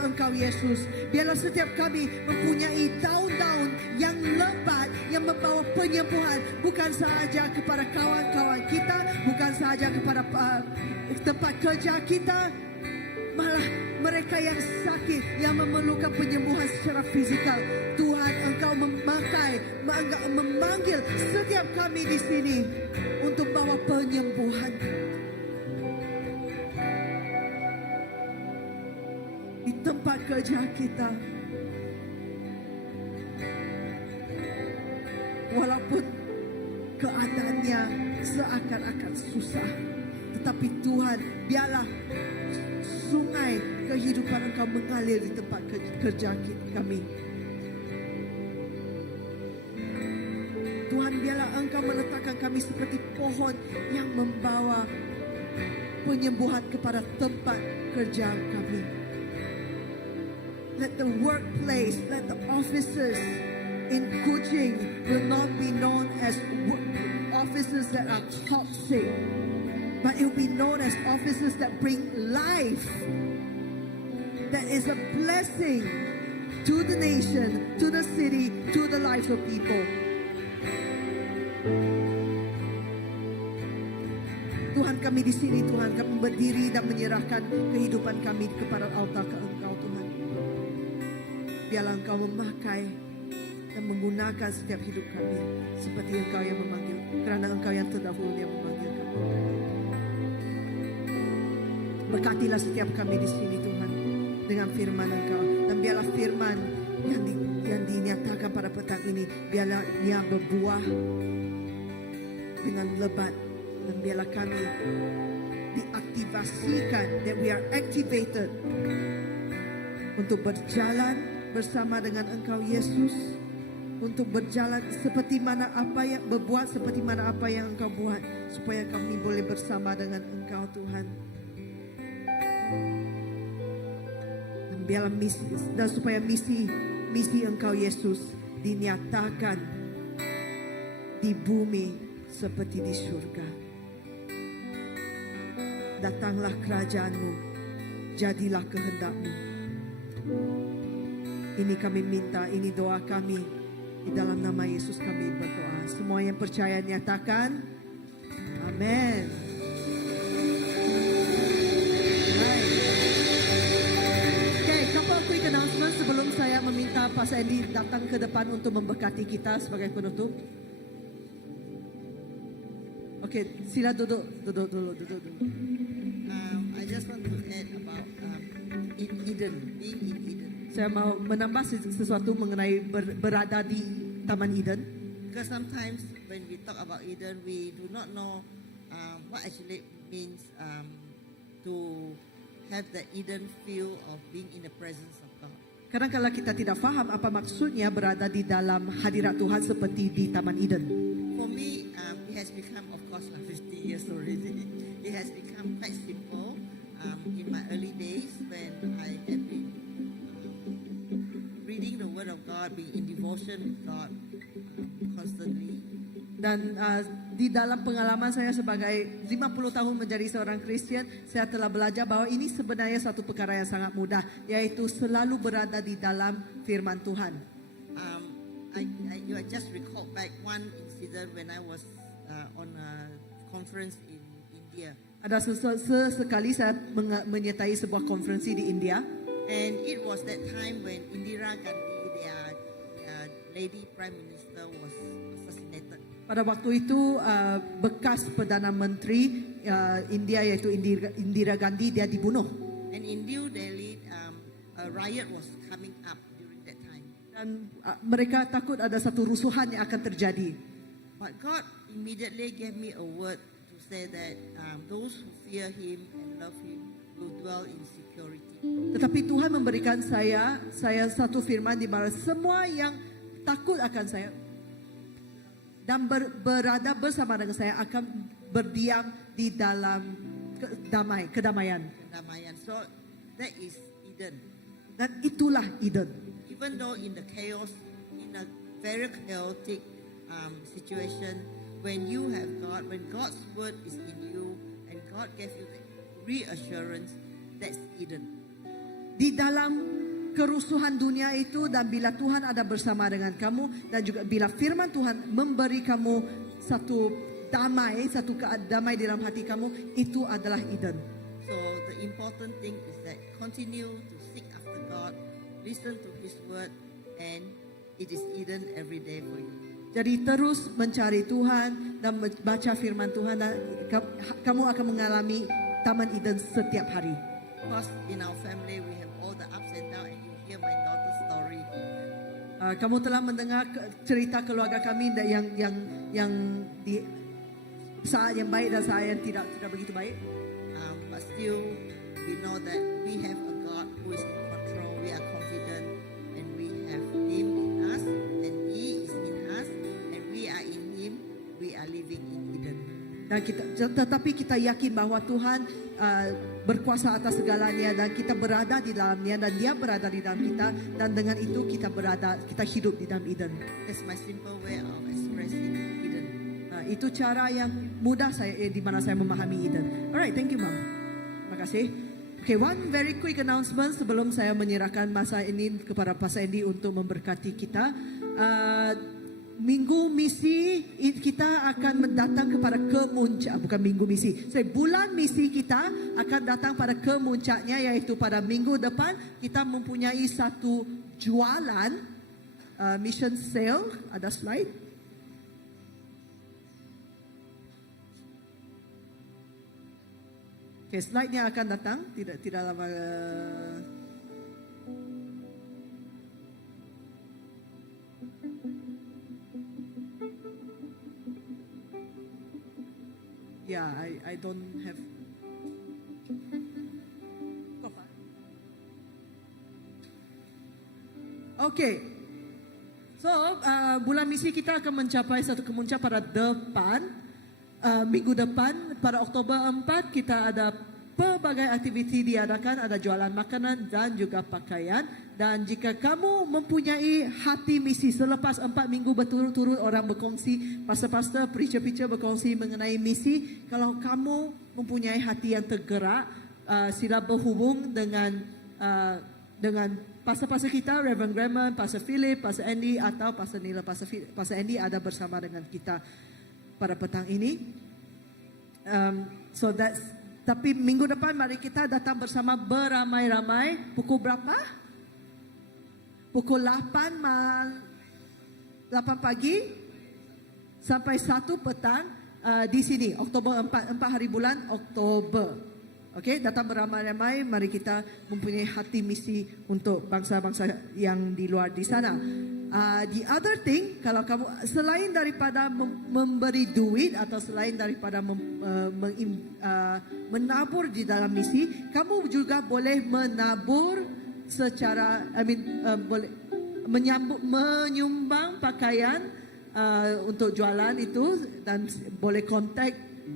Engkau Yesus. Biarlah setiap kami mempunyai daun-daun yang lebat yang membawa penyembuhan, bukan sahaja kepada kawan-kawan kita, bukan sahaja kepada tempat kerja kita, malah mereka yang sakit, yang memerlukan penyembuhan secara fizikal. Tuhan, Engkau memanggil setiap kami di sini untuk bawa penyembuhan. Di tempat kerja kita, walaupun keadaannya seakan-akan susah, tetapi Tuhan, biarlah sungai kehidupan Engkau mengalir di tempat kerja kami. Tuhan, biarlah Engkau meletakkan kami seperti pohon yang membawa penyembuhan kepada tempat kerja kami. Let the workplace, let the offices in Kuching will not be known as offices that are toxic, but it will be known as offices that bring life, that is a blessing to the nation, to the city, to the lives of people. Tuhan, kami di sini, Tuhan, kami berdiri dan menyerahkan kehidupan kami kepada altar ke Engkau, Tuhan. Biarlah Engkau memakai dan menggunakan setiap hidup kami seperti Engkau yang memanggil, kerana Engkau yang terdahulu yang memanggil kami. Berkatilah setiap kami di sini, Tuhan, dengan firman Engkau, dan biarlah firman yang dinyatakan pada petang ini, biarlah dia berbuah dengan lebat. Dan biarlah kami diaktivasikan, that we are activated untuk berjalan bersama dengan Engkau Yesus, untuk berjalan seperti mana apa yang berbuat seperti mana apa yang Engkau buat, supaya kami boleh bersama dengan Engkau Tuhan. Dan biarlah misi, dan supaya misi Engkau Yesus dinyatakan di bumi seperti di surga. Datanglah kerajaan-Mu, jadilah kehendak-Mu. Ini kami minta, ini doa kami. Di dalam nama Yesus kami berdoa. Semua yang percaya nyatakan amin. Okay, couple quick announcement sebelum saya meminta Pastor Andy datang ke depan untuk memberkati kita sebagai penutup. Okay, sila duduk dulu. I just want to add about in Eden, being in Eden. Saya mau menambah sesuatu mengenai berada di Taman Eden. Because sometimes when we talk about Eden, we do not know what actually means to have the Eden feel of being in the presence of God. Kadang-kadang kita tidak faham apa maksudnya berada di dalam hadirat Tuhan seperti di Taman Eden. For me, it has become, of course, 50 years already. It has become quite simple. In my early days, when I have been reading the Word of God, being in devotion with God constantly. Dan di dalam pengalaman saya sebagai 50 tahun menjadi seorang Kristian, saya telah belajar bahwa ini sebenarnya satu perkara yang sangat mudah, yaitu selalu berada di dalam firman Tuhan. I just recall back one incident when I was on a conference in India. Ada sesekali saya menyertai sebuah konferensi di India. And it was that time when Indira Gandhi, their lady prime minister, was assassinated. Pada waktu itu bekas Perdana Menteri India yaitu Indira Gandhi dia dibunuh. And in New Delhi, a riot was coming up during that time. Dan mereka takut ada satu rusuhan yang akan terjadi. But God immediately gave me a word to say that those who fear Him and love Him will dwell in security. Tetapi Tuhan memberikan saya satu firman di mana semua yang takut akan saya dan berada bersama dengan saya akan berdiam di dalam kedamaian. So that is Eden. Dan itulah Eden. Even though in the chaos, in a very chaotic situation, when you have God, when God's word is in you, and God gave you the reassurance, that's Eden. Di dalam kerusuhan dunia itu dan bila Tuhan ada bersama dengan kamu dan juga bila firman Tuhan memberi kamu satu damai di dalam hati kamu, itu adalah Eden. So the important thing is that continue to seek after God, listen to His word, and it is Eden every day for you. Jadi terus mencari Tuhan dan membaca firman Tuhan dan kamu akan mengalami Taman Eden setiap hari. Because in our family we have all the ups and downs, and you hear my daughter's story. Kamu telah mendengar cerita keluarga kami yang di saat yang baik dan saat yang tidak begitu baik. But still, we know that we have a God who is in control. We are confident, and we have Him in us, and He is in us, and we are in Him. We are living in Eden. Dan tetapi kita yakin bahwa Tuhan berkuasa atas segalanya dan kita berada di dalamnya dan Dia berada di dalam kita dan dengan itu kita hidup di dalam Eden. That's my simple way of expressing Eden. Itu cara yang mudah di mana saya memahami Eden. Alright, thank you, Mom. Terima kasih. Okay, one very quick announcement sebelum saya menyerahkan masa ini kepada Pastor Andy untuk memberkati kita. Minggu misi kita akan datang kepada kemuncak, bukan minggu misi. Bulan misi kita akan datang pada kemuncaknya, yaitu pada minggu depan kita mempunyai satu jualan mission sale. Ada slide? Okay, slide-nya akan datang tidak lama. Yeah, I don't have. Okay. So, bulan misi kita akan mencapai satu kemuncak pada minggu depan, pada Oktober 4, kita ada pelbagai aktiviti diadakan, ada jualan makanan dan juga pakaian. Dan jika kamu mempunyai hati misi, selepas 4 minggu berturut-turut orang berkongsi, pastor-pastor, preacher-preacher berkongsi mengenai misi, kalau kamu mempunyai hati yang tergerak, sila berhubung dengan pastor-pastor kita, Reverend Graham, Pastor Philip, Pastor Andy atau Pastor Nila. Pastor Andy ada bersama dengan kita pada petang ini. Tapi minggu depan mari kita datang bersama beramai-ramai. Pukul berapa? Pukul 8 pagi sampai 1 petang di sini. Oktober 4 hari bulan Oktober. Okey, datang beramai-ramai, mari kita mempunyai hati misi untuk bangsa-bangsa yang di luar di sana. The other thing, kalau kamu selain daripada memberi duit atau selain daripada menabur di dalam misi, kamu juga boleh menabur secara, boleh menyumbang pakaian untuk jualan itu, dan boleh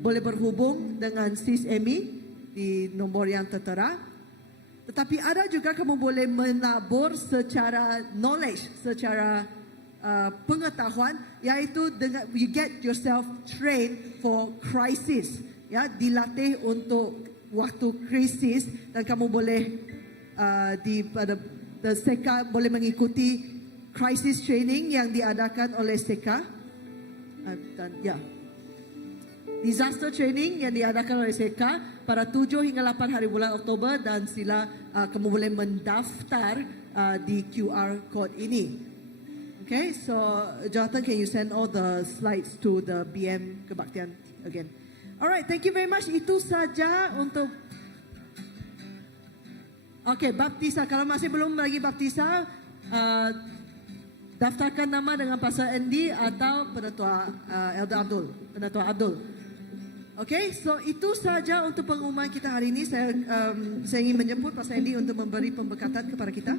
boleh berhubung dengan Sis Amy di nombor yang tertera. Tetapi ada juga kamu boleh menabur secara knowledge, secara pengetahuan, iaitu dengan you get yourself trained for crisis, ya, dilatih untuk waktu krisis, dan kamu boleh pada SECA boleh mengikuti crisis training yang diadakan oleh SECA, dan ya, disaster training yang diadakan oleh SECA pada 7 hingga 8 hari bulan Oktober, dan sila kamu boleh mendaftar di QR code ini. Okay, so Jonathan, can you send all the slides to the BM Kebaktian again? Alright, thank you very much. Itu saja untuk baptisa. Kalau masih belum lagi baptisa, daftarkan nama dengan Pastor Andy atau Penatua Penatua Abdul. Okay, so itu saja untuk pengumuman kita hari ini. Saya ingin menjemput Pastor Andy untuk memberi pemberkatan kepada kita.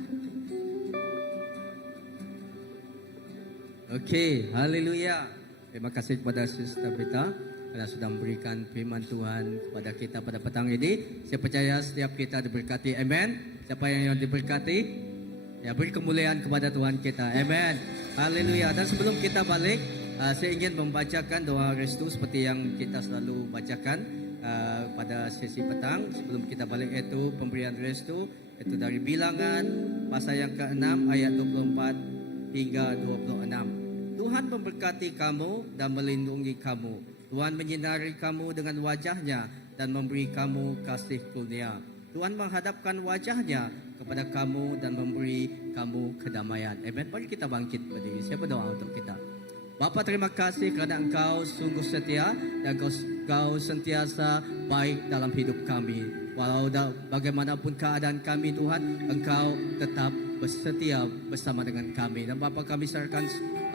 Okey, haleluya. Terima kasih kepada Sister Brita kerana sudah memberikan firman Tuhan kepada kita pada petang ini. Saya percaya setiap kita diberkati. Amen. Siapa yang diberkati, ya, beri kemuliaan kepada Tuhan kita. Amen. Haleluya. Dan sebelum kita balik, saya ingin membacakan doa restu seperti yang kita selalu bacakan pada sesi petang. Sebelum kita balik, itu pemberian restu, itu dari Bilangan pasal yang ke-6 ayat 24 hingga 26. Tuhan memberkati kamu dan melindungi kamu. Tuhan menyinari kamu dengan wajahnya dan memberi kamu kasih kurnia. Tuhan menghadapkan wajahnya kepada kamu dan memberi kamu kedamaian. Amen. Mari kita bangkit berdiri. Saya berdoa untuk kita. Bapa, terima kasih kerana Engkau sungguh setia dan Engkau sentiasa baik dalam hidup kami. Walau bagaimanapun keadaan kami, Tuhan, Engkau tetap bersetia bersama dengan kami. Dan Bapa, kami serahkan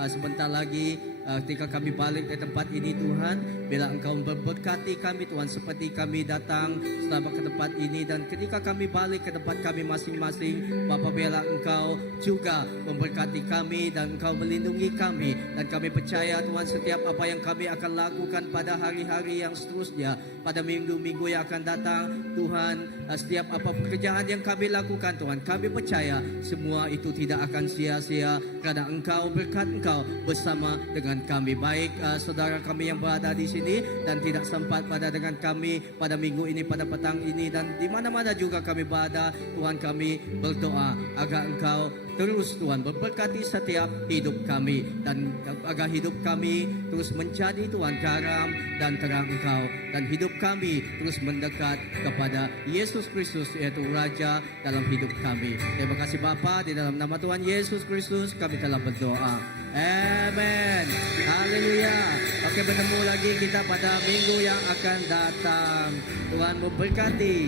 sebentar lagi ketika kami balik ke tempat ini, Tuhan, bila Engkau memberkati kami, Tuhan, seperti kami datang selama ke tempat ini, dan ketika kami balik ke tempat kami masing-masing, Bapa, biarlah Engkau juga memberkati kami dan Engkau melindungi kami, dan kami percaya, Tuhan, setiap apa yang kami akan lakukan pada hari-hari yang seterusnya, pada minggu-minggu yang akan datang, Tuhan, setiap apa pekerjaan yang kami lakukan, Tuhan, kami percaya semua itu tidak akan sia-sia kerana Engkau, berkat Engkau bersama dengan kami. Baik saudara kami yang berada di sini dan tidak sempat pada dengan kami pada minggu ini, pada petang ini, dan di mana-mana juga kami berada, Tuhan, kami berdoa agar Engkau terus, Tuhan, memberkati setiap hidup kami, dan agar hidup kami terus menjadi, Tuhan, garam dan terang Engkau, dan hidup kami terus mendekat kepada Yesus Kristus, yaitu Raja dalam hidup kami. Terima kasih Bapa, di dalam nama Tuhan Yesus Kristus kami telah berdoa. Amen. Haleluya. Oke, bertemu lagi kita pada minggu yang akan datang. Tuhan memberkati.